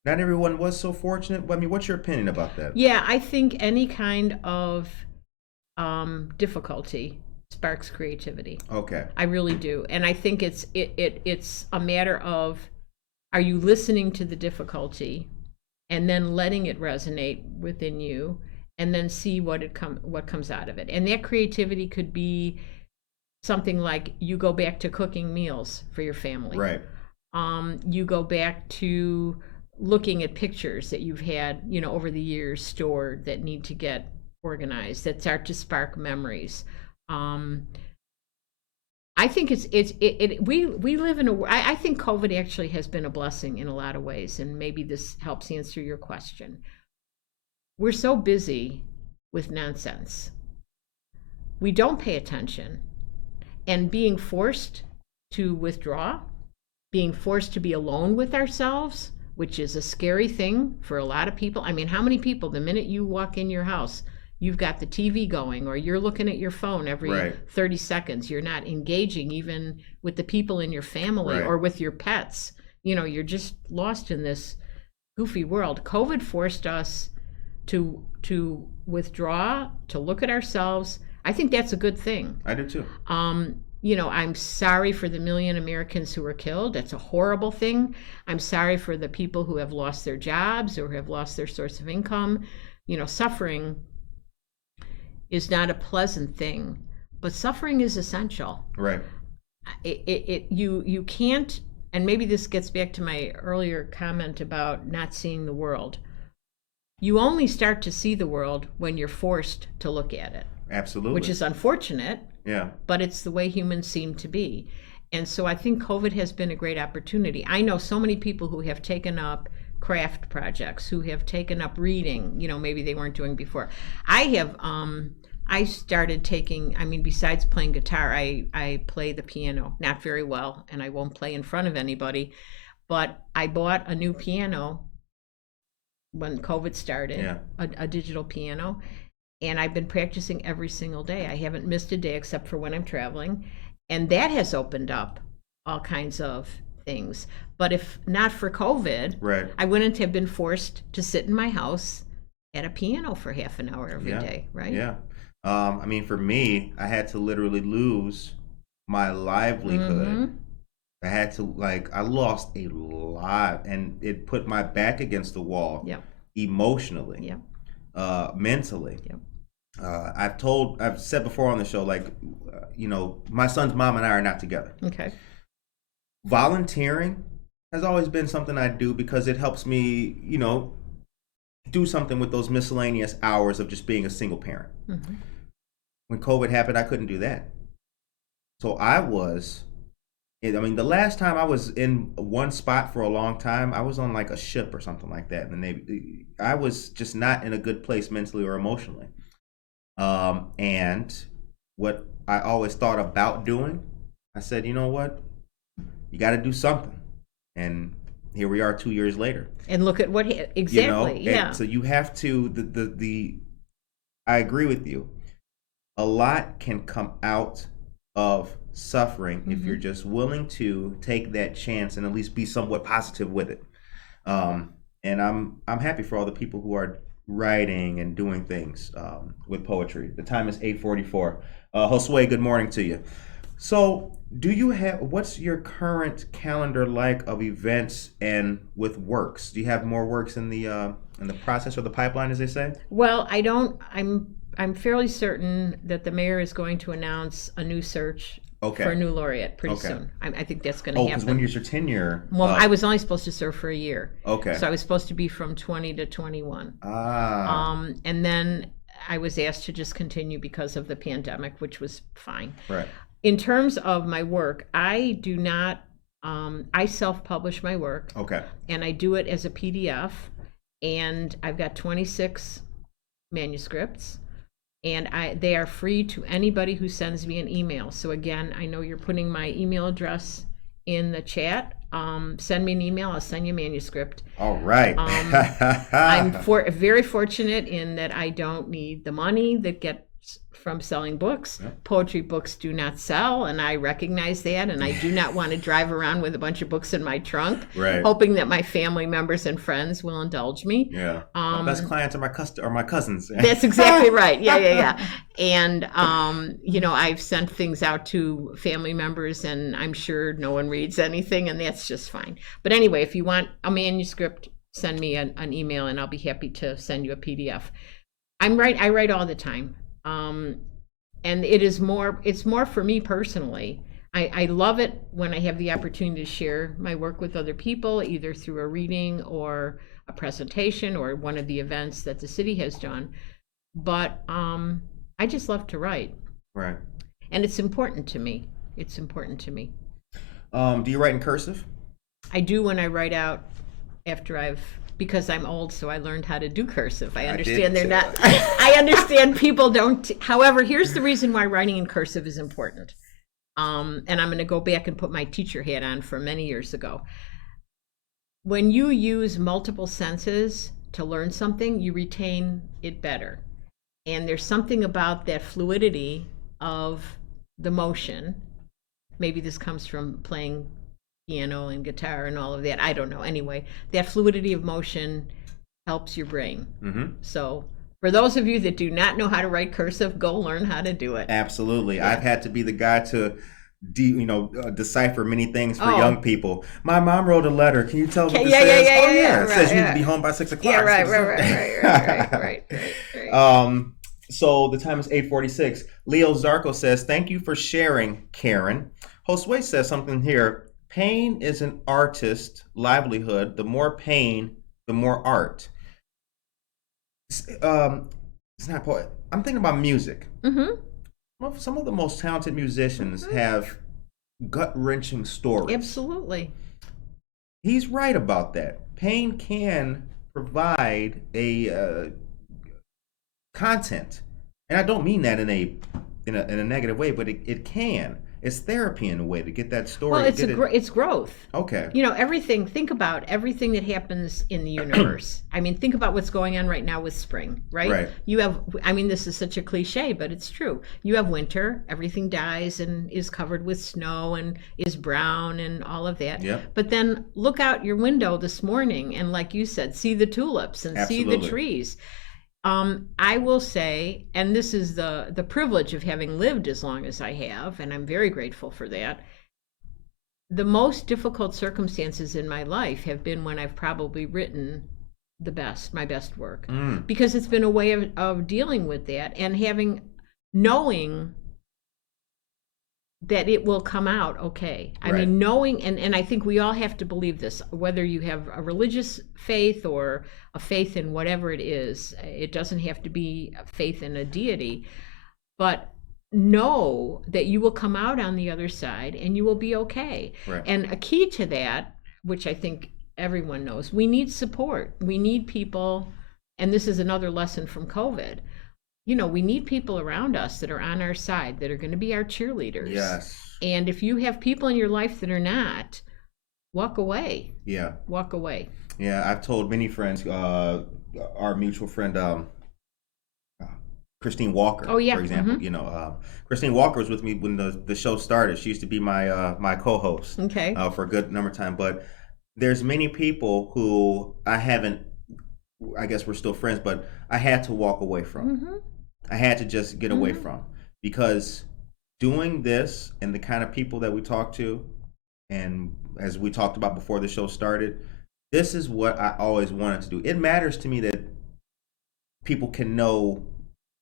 Not everyone was so fortunate. I mean, what's your opinion about that? Yeah, I think any kind of difficulty sparks creativity. Okay. I really do. And I think it's a matter of, are you listening to the difficulty and then letting it resonate within you, and then see what comes out of it. And that creativity could be something like you go back to cooking meals for your family. Right. You go back to looking at pictures that you've had, over the years stored that need to get organized, that start to spark memories. I think we live in I think COVID actually has been a blessing in a lot of ways, and maybe this helps answer your question. We're so busy with nonsense. We don't pay attention, and being forced to withdraw, being forced to be alone with ourselves, which is a scary thing for a lot of people. I mean, how many people, the minute you walk in your house, you've got the TV going, or you're looking at your phone every Right. 30 seconds. You're not engaging even with the people in your family Right. or with your pets. You're just lost in this goofy world. COVID forced us to withdraw, to look at ourselves. I think that's a good thing. I do too. I'm sorry for the million Americans who were killed. That's a horrible thing. I'm sorry for the people who have lost their jobs or have lost their source of income. Suffering is not a pleasant thing, but suffering is essential. Right. You can't, and maybe this gets back to my earlier comment about not seeing the world. You only start to see the world when you're forced to look at it. Absolutely. Which is unfortunate. Yeah. But it's the way humans seem to be. And so I think COVID has been a great opportunity. I know so many people who have taken up craft projects, who have taken up reading, maybe they weren't doing before. I started taking, besides playing guitar, I play the piano, not very well, and I won't play in front of anybody, but I bought a new piano when COVID started, a digital piano, and I've been practicing every single day. I haven't missed a day except for when I'm traveling, and that has opened up all kinds of things. But if not for COVID, I wouldn't have been forced to sit in my house at a piano for half an hour every day, right? Yeah. For me, I had to literally lose my livelihood. I had to, I lost a lot, and it put my back against the wall emotionally, mentally. I've said before on the show, my son's mom and I are not together. Okay. Volunteering has always been something I do because it helps me, do something with those miscellaneous hours of just being a single parent. When COVID happened, I couldn't do that. So the last time I was in one spot for a long time, I was on like a ship or something like that in the Navy. I was just not in a good place mentally or emotionally. And what I always thought about doing, I said, you know what? You got to do something. And here we are 2 years later. And look at what exactly. So you have to, I agree with you. A lot can come out of suffering if you're just willing to take that chance and at least be somewhat positive with it. And I'm happy for all the people who are writing and doing things with poetry. The time is 8:44. Josue, good morning to you. So what's your current calendar like of events and with works? Do you have more works in the process or the pipeline, as they say? Well, I don't. I'm fairly certain that the mayor is going to announce a new search for a new laureate pretty soon. I think that's going to happen. Because when is your tenure? Well, I was only supposed to serve for a year. Okay. So I was supposed to be from 20 to 21. And then I was asked to just continue because of the pandemic, which was fine. Right. In terms of my work, I do not, I self-publish my work. Okay. And I do it as a PDF. And I've got 26 manuscripts. And they are free to anybody who sends me an email. So again, I know you're putting my email address in the chat. Send me an email. I'll send you a manuscript. All right. I'm very fortunate in that I don't need the money that gets from selling books. Yep. Poetry books do not sell, and I recognize that, and I do not want to drive around with a bunch of books in my trunk, hoping that my family members and friends will indulge me. Yeah. My best clients are my cousins. That's exactly right. Yeah. And I've sent things out to family members, and I'm sure no one reads anything, and that's just fine. But anyway, if you want a manuscript, send me an email, and I'll be happy to send you a PDF. I write all the time. And it's more for me personally. I love it when I have the opportunity to share my work with other people, either through a reading or a presentation or one of the events that the city has done. But I just love to write. Right. And it's important to me. Do you write in cursive? I do when I write out because I'm old, so I learned how to do cursive. I understand I understand people don't. However, here's the reason why writing in cursive is important. And I'm going to go back and put my teacher hat on for many years ago. When you use multiple senses to learn something, you retain it better. And there's something about that fluidity of the motion. Maybe this comes from playing piano and guitar and all of that. I don't know. Anyway, that fluidity of motion helps your brain. So for those of you that do not know how to write cursive, go learn how to do it. Absolutely. Yeah. I've had to be the guy to decipher many things for young people. My mom wrote a letter. Can you tell what this says? It says you need to be home by 6 o'clock. Yeah, right. So the time is 8:46. Leo Zarco says, thank you for sharing, Karen. Josue says something here. Pain is an artist's livelihood. The more pain, the more art. It's not poet. I'm thinking about music. Some of the most talented musicians have gut-wrenching stories. Absolutely. He's right about that. Pain can provide a content, and I don't mean that in a negative way, but it can. It's therapy in a way to get that story. Well, it's growth. Okay. You know, think about everything that happens in the universe. I mean, think about what's going on right now with spring, right? Right. You have, I mean, this is such a cliche, but it's true. You have winter, everything dies and is covered with snow and is brown and all of that. Yep. But then look out your window this morning and, like you said, see the tulips and see the Absolutely. trees. I will say, and this is the privilege of having lived as long as I have, and I'm very grateful for that. The most difficult circumstances in my life have been when I've probably written my best work, because it's been a way of dealing with that and knowing that it will come out okay. I Right. mean, knowing, and I think we all have to believe this, whether you have a religious faith or a faith in whatever it is. It doesn't have to be a faith in a deity, but know that you will come out on the other side and you will be okay. Right. And a key to that, which I think everyone knows, we need support. We need people, and this is another lesson from COVID. You know, we need people around us that are on our side, that are going to be our cheerleaders. Yes. And if you have people in your life that are not, walk away. Yeah. Walk away. Yeah, I've told many friends, our mutual friend, Christine Walker, Oh, yeah. for example. Mhm. You know, Christine Walker was with me when the show started. She used to be my co-host Okay. for a good number of time. But there's many people who I guess we're still friends, but I had to walk away from. Mm-hmm. I had to just get away Mhm. from, because doing this and the kind of people that we talk to, and as we talked about before the show started, this is what I always wanted to do. It matters to me that people can know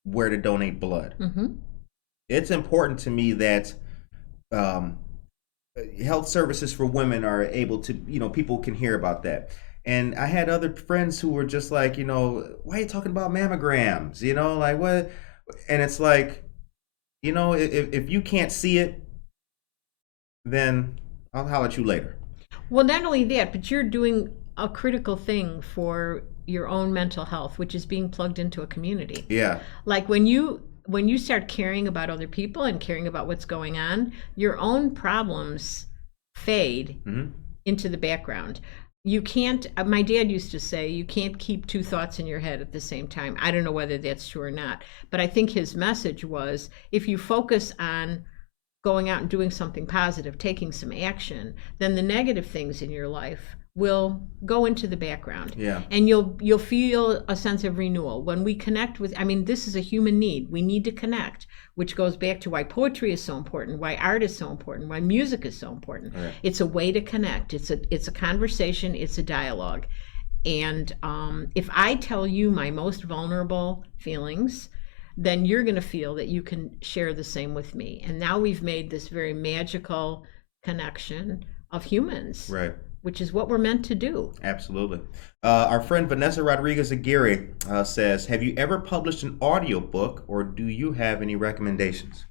where to donate blood. Mm-hmm. It's important to me that health services for women are able to, people can hear about that. And I had other friends who were just like, why are you talking about mammograms? Like what? And it's like, if you can't see it, then I'll holler at you later. Well, not only that, but you're doing a critical thing for your own mental health, which is being plugged into a community. Yeah. Like when you start caring about other people and caring about what's going on, your own problems fade into the background. You can't, my dad used to say, you can't keep two thoughts in your head at the same time. I don't know whether that's true or not, but I think his message was, if you focus on going out and doing something positive, taking some action, then the negative things in your life will go into the background. Yeah. And you'll feel a sense of renewal. When we connect with, this is a human need. We need to connect, which goes back to why poetry is so important, why art is so important, why music is so important. Right. It's a way to connect. It's a conversation. It's a dialogue. And if I tell you my most vulnerable feelings, then you're going to feel that you can share the same with me. And now we've made this very magical connection of humans. Right. Which is what we're meant to do. Absolutely. Our friend Vanessa Rodriguez Aguirre says, have you ever published an audiobook, or do you have any recommendations?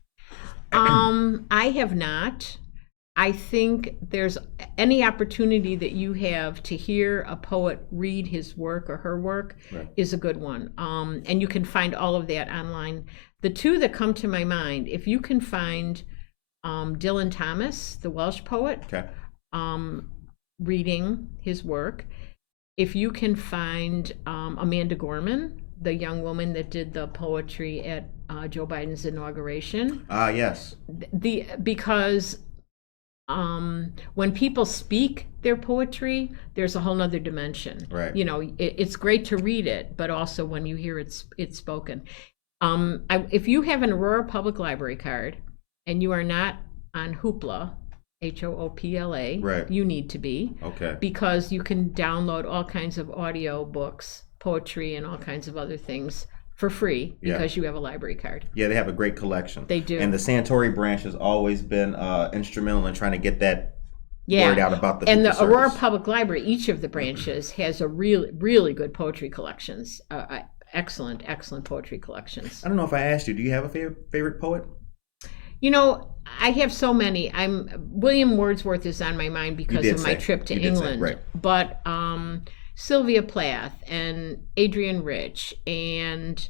I have not. I think there's any opportunity that you have to hear a poet read his work or her work is a good one. And you can find all of that online. The two that come to my mind, if you can find Dylan Thomas, the Welsh poet, reading his work. If you can find Amanda Gorman, the young woman that did the poetry at Joe Biden's inauguration. Yes. Because when people speak their poetry, there's a whole nother dimension. Right. It's great to read it, but also when you hear it spoken. If you have an Aurora Public Library card and you are not on Hoopla, HOOPLA, right, you need to be. Okay. Because you can download all kinds of audio books, poetry, and all kinds of other things for free because you have a library card. Yeah, they have a great collection. They do. And the Santori branch has always been instrumental in trying to get that word out about the and the service. Aurora Public Library, each of the branches has a really, really good poetry collections. Excellent poetry collections. I don't know if I asked you, do you have a favorite poet? I have so many. William Wordsworth is on my mind because of my trip to England. Right. But Sylvia Plath and Adrienne Rich and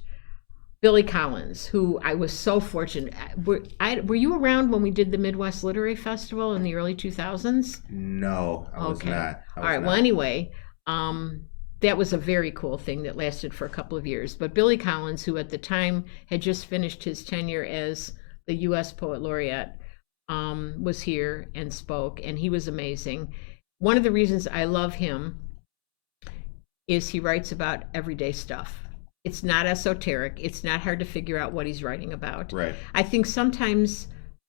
Billy Collins, who I was so fortunate. Were you around when we did the Midwest Literary Festival in the early 2000s? No, I was not. All right. Well, anyway, that was a very cool thing that lasted for a couple of years. But Billy Collins, who at the time had just finished his tenure as the U.S. Poet Laureate, was here and spoke, and he was amazing. One of the reasons I love him is he writes about everyday stuff. It's not esoteric. It's not hard to figure out what he's writing about. Right. I think sometimes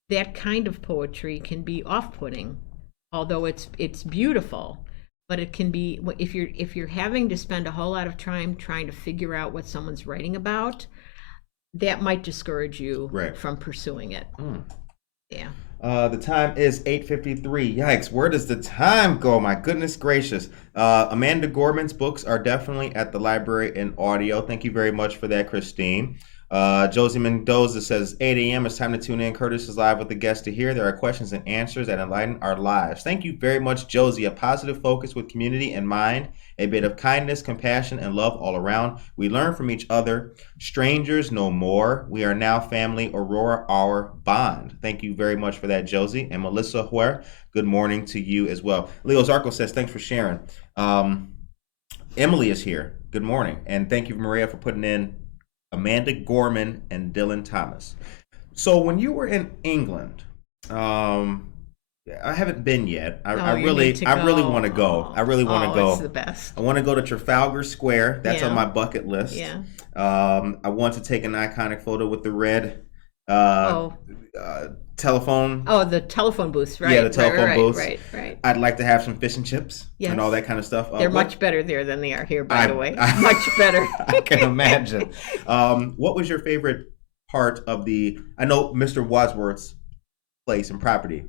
that kind of poetry can be off-putting, although it's beautiful. But it can be, if you're having to spend a whole lot of time trying to figure out what someone's writing about, that might discourage you from pursuing it. Yeah. The time is 8:53. Yikes, where does the time go? My goodness gracious. Amanda Gorman's books are definitely at the library in audio. Thank you very much for that, Christine. Josie Mendoza says, 8 a.m. It's time to tune in. Curtis is live with the guest to hear. There are questions and answers that enlighten our lives. Thank you very much, Josie. A positive focus with community in mind. A bit of kindness, compassion, and love all around. We learn from each other. Strangers no more. We are now family. Aurora, our bond. Thank you very much for that, Josie. And Melissa Huer, good morning to you as well. Leo Zarco says, thanks for sharing. Emily is here. Good morning. And thank you, Maria, for putting in Amanda Gorman and Dylan Thomas. So when you were in England, I haven't been yet. I really want to go. I really want to go. It's the best. I want to go to Trafalgar Square. That's on my bucket list. Yeah. I want to take an iconic photo with the red telephone. Oh, the telephone booths, right? Yeah, the telephone booths. Right. I'd like to have some fish and chips and all that kind of stuff. They're much better there than they are here, by the way. Much better. I can imagine. What was your favorite part of I know Mr. Wadsworth's place and property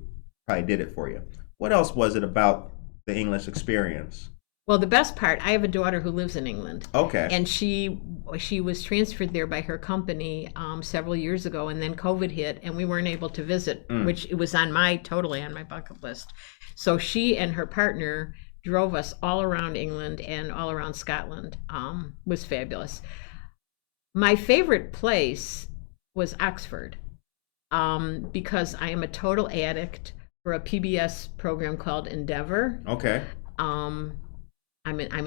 probably did it for you. What else was it about the English experience? Well, the best part, I have a daughter who lives in England. Okay. And she was transferred there by her company several years ago, and then COVID hit, and we weren't able to visit, which it was totally on my bucket list. So she and her partner drove us all around England and all around Scotland. Was fabulous. My favorite place was Oxford, because I am a total addict for a PBS program called Endeavour. Okay. I'm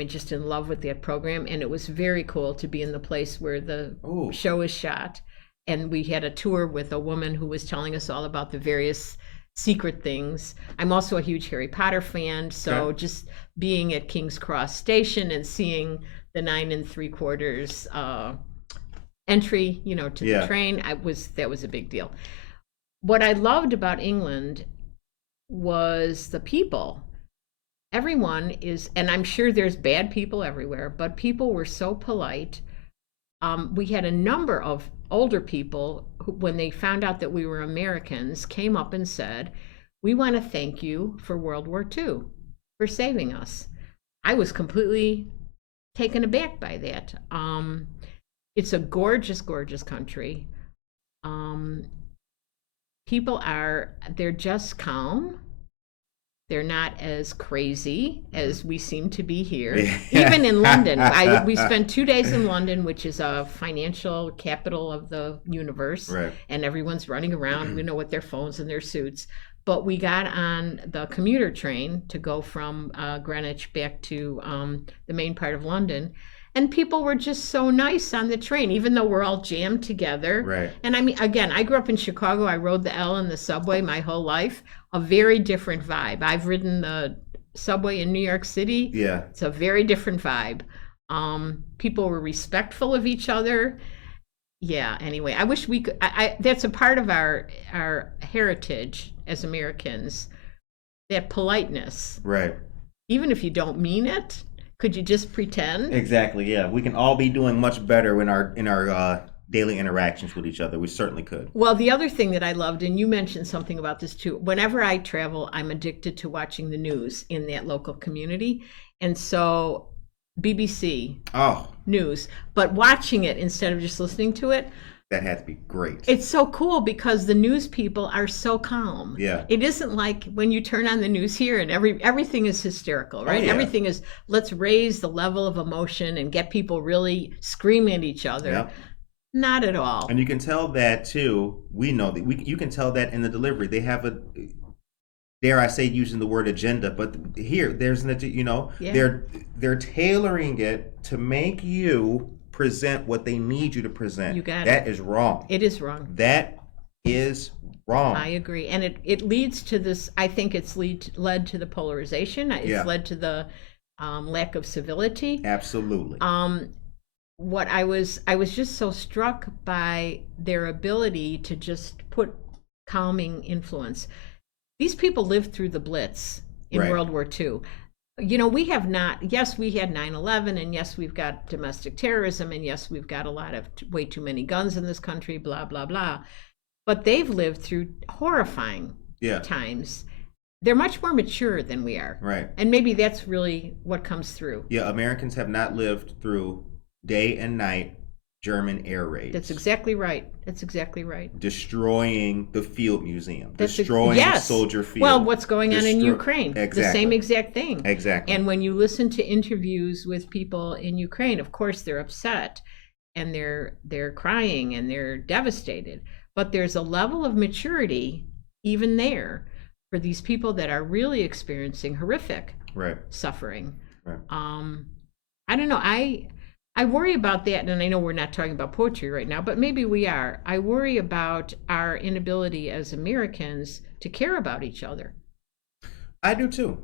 just in love with that program, and it was very cool to be in the place where the show is shot. And we had a tour with a woman who was telling us all about the various secret things. I'm also a huge Harry Potter fan, so just being at King's Cross Station and seeing the 9 3/4 entry, to the train, that was a big deal. What I loved about England was the people. Everyone is, and I'm sure there's bad people everywhere, but people were so polite. We had a number of older people who, when they found out that we were Americans, came up and said, "We want to thank you for World War II, for saving us." I was completely taken aback by that. It's a gorgeous, gorgeous country. People they're just calm. They're not as crazy as we seem to be here. Even in London, we spent 2 days in London, which is a financial capital of the universe, and everyone's running around, with their phones and their suits. But we got on the commuter train to go from Greenwich back to the main part of London, and people were just so nice on the train, even though we're all jammed together. Right. And I mean, again, I grew up in Chicago. I rode the L in the subway my whole life. A very different vibe. I've ridden the subway in New York City. Yeah. It's a very different vibe. People were respectful of each other. Yeah, anyway, I wish we could, that's a part of our heritage as Americans, that politeness. Right. Even if you don't mean it, could you just pretend? Exactly, yeah. We can all be doing much better in our daily interactions with each other. We certainly could. Well, the other thing that I loved, and you mentioned something about this too, whenever I travel, I'm addicted to watching the news in that local community. And so BBC News, but watching it instead of just listening to it, That had to be great. It's so cool because the news people are so calm. Yeah. It isn't like when you turn on the news here and everything is hysterical, right? Oh, yeah. Everything is, let's raise the level of emotion and get people really screaming at each other. Yep. Not at all. And you can tell that too. We know that you can tell that in the delivery. They have a, dare I say, using the word agenda, but here there's an, they're tailoring it to make you present what they need you to present. You got that it. is wrong. It is wrong. That is wrong. I agree. And it leads to this, I think it's led to the polarization. It's led to the lack of civility. Absolutely. What I was just so struck by their ability to just put calming influence. These people lived through the Blitz in World War II. We have not, yes, we had 9/11, and yes, we've got domestic terrorism, and yes, we've got a lot of way too many guns in this country, blah, blah, blah. But they've lived through horrifying times. They're much more mature than we are. Right. And maybe that's really what comes through. Yeah, Americans have not lived through day and night German air raids. That's exactly right. That's exactly right. Destroying the field museum. Destroying the soldier field. Well, what's going on in Ukraine? Exactly. The same exact thing. Exactly. And when you listen to interviews with people in Ukraine, of course they're upset and they're crying and they're devastated. But there's a level of maturity even there for these people that are really experiencing horrific suffering. Right. I don't know. I worry about that, and I know we're not talking about poetry right now, but maybe we are. I worry about our inability as Americans to care about each other. I do too,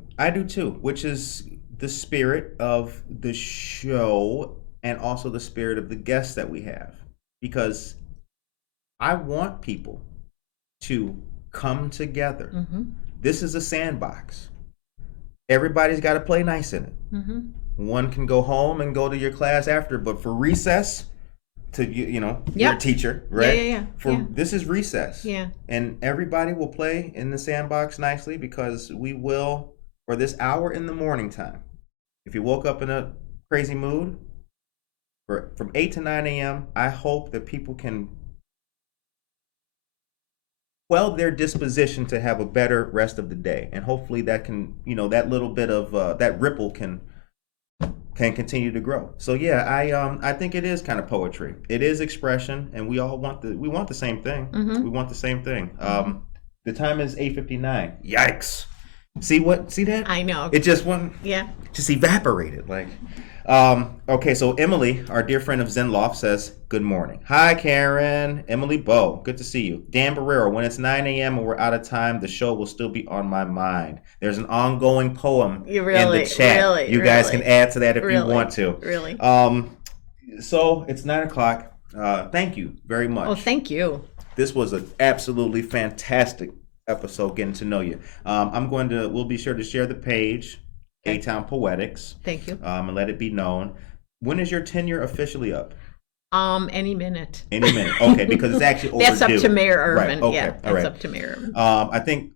which is the spirit of the show and also the spirit of the guests that we have. Because I want people to come together. Mm-hmm. This is a sandbox. Everybody's got to play nice in it. Mm-hmm. One can go home and go to your class after, but for recess, to your teacher, right? This is recess. Yeah. And everybody will play in the sandbox nicely because we will, for this hour in the morning time. If you woke up in a crazy mood, from 8 to 9 a.m., I hope that people can quell their disposition to have a better rest of the day, and hopefully that can, that little bit of that ripple can continue to grow. So I think it is kind of poetry. It is expression, and we all want the same thing. Mm-hmm. We want the same thing. The time is 8:59. Yikes! See that? I know. It just just evaporated. Okay, so Emily, our dear friend of Zenloft, says, good morning. Hi, Karen. Emily Bowe, good to see you. Dan Barrero, when it's 9 a.m. and we're out of time, the show will still be on my mind. There's an ongoing poem in the chat. You guys can add to that if you want to. Really. So it's 9 o'clock. Thank you very much. Oh, thank you. This was an absolutely fantastic episode getting to know you. We'll be sure to share the page. A-Town Poetics. Thank you. And let it be known. When is your tenure officially up? Any minute. Any minute. Okay, because it's actually overdue. That's up to Mayor Irvin. Right. Okay. Yeah, that's up to Mayor Irvin. I think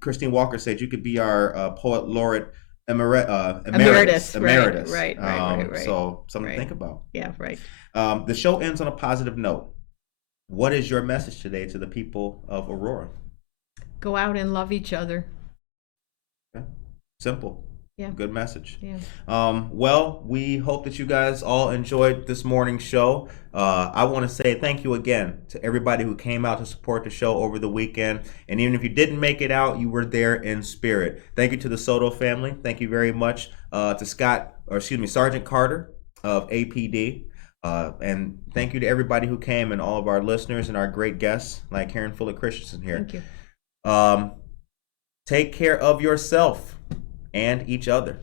Christine Walker said you could be our poet laureate emeritus. Right. So something to think about. Yeah, right. The show ends on a positive note. What is your message today to the people of Aurora? Go out and love each other. Okay. Simple. Yeah. Good message. Yeah. Well, we hope that you guys all enjoyed this morning's show. I want to say thank you again to everybody who came out to support the show over the weekend. And even if you didn't make it out, you were there in spirit. Thank you to the Soto family. Thank you very much to Sergeant Carter of APD. And thank you to everybody who came and all of our listeners and our great guests like Karen Fullett Christensen here. Thank you. Take care of yourself and each other.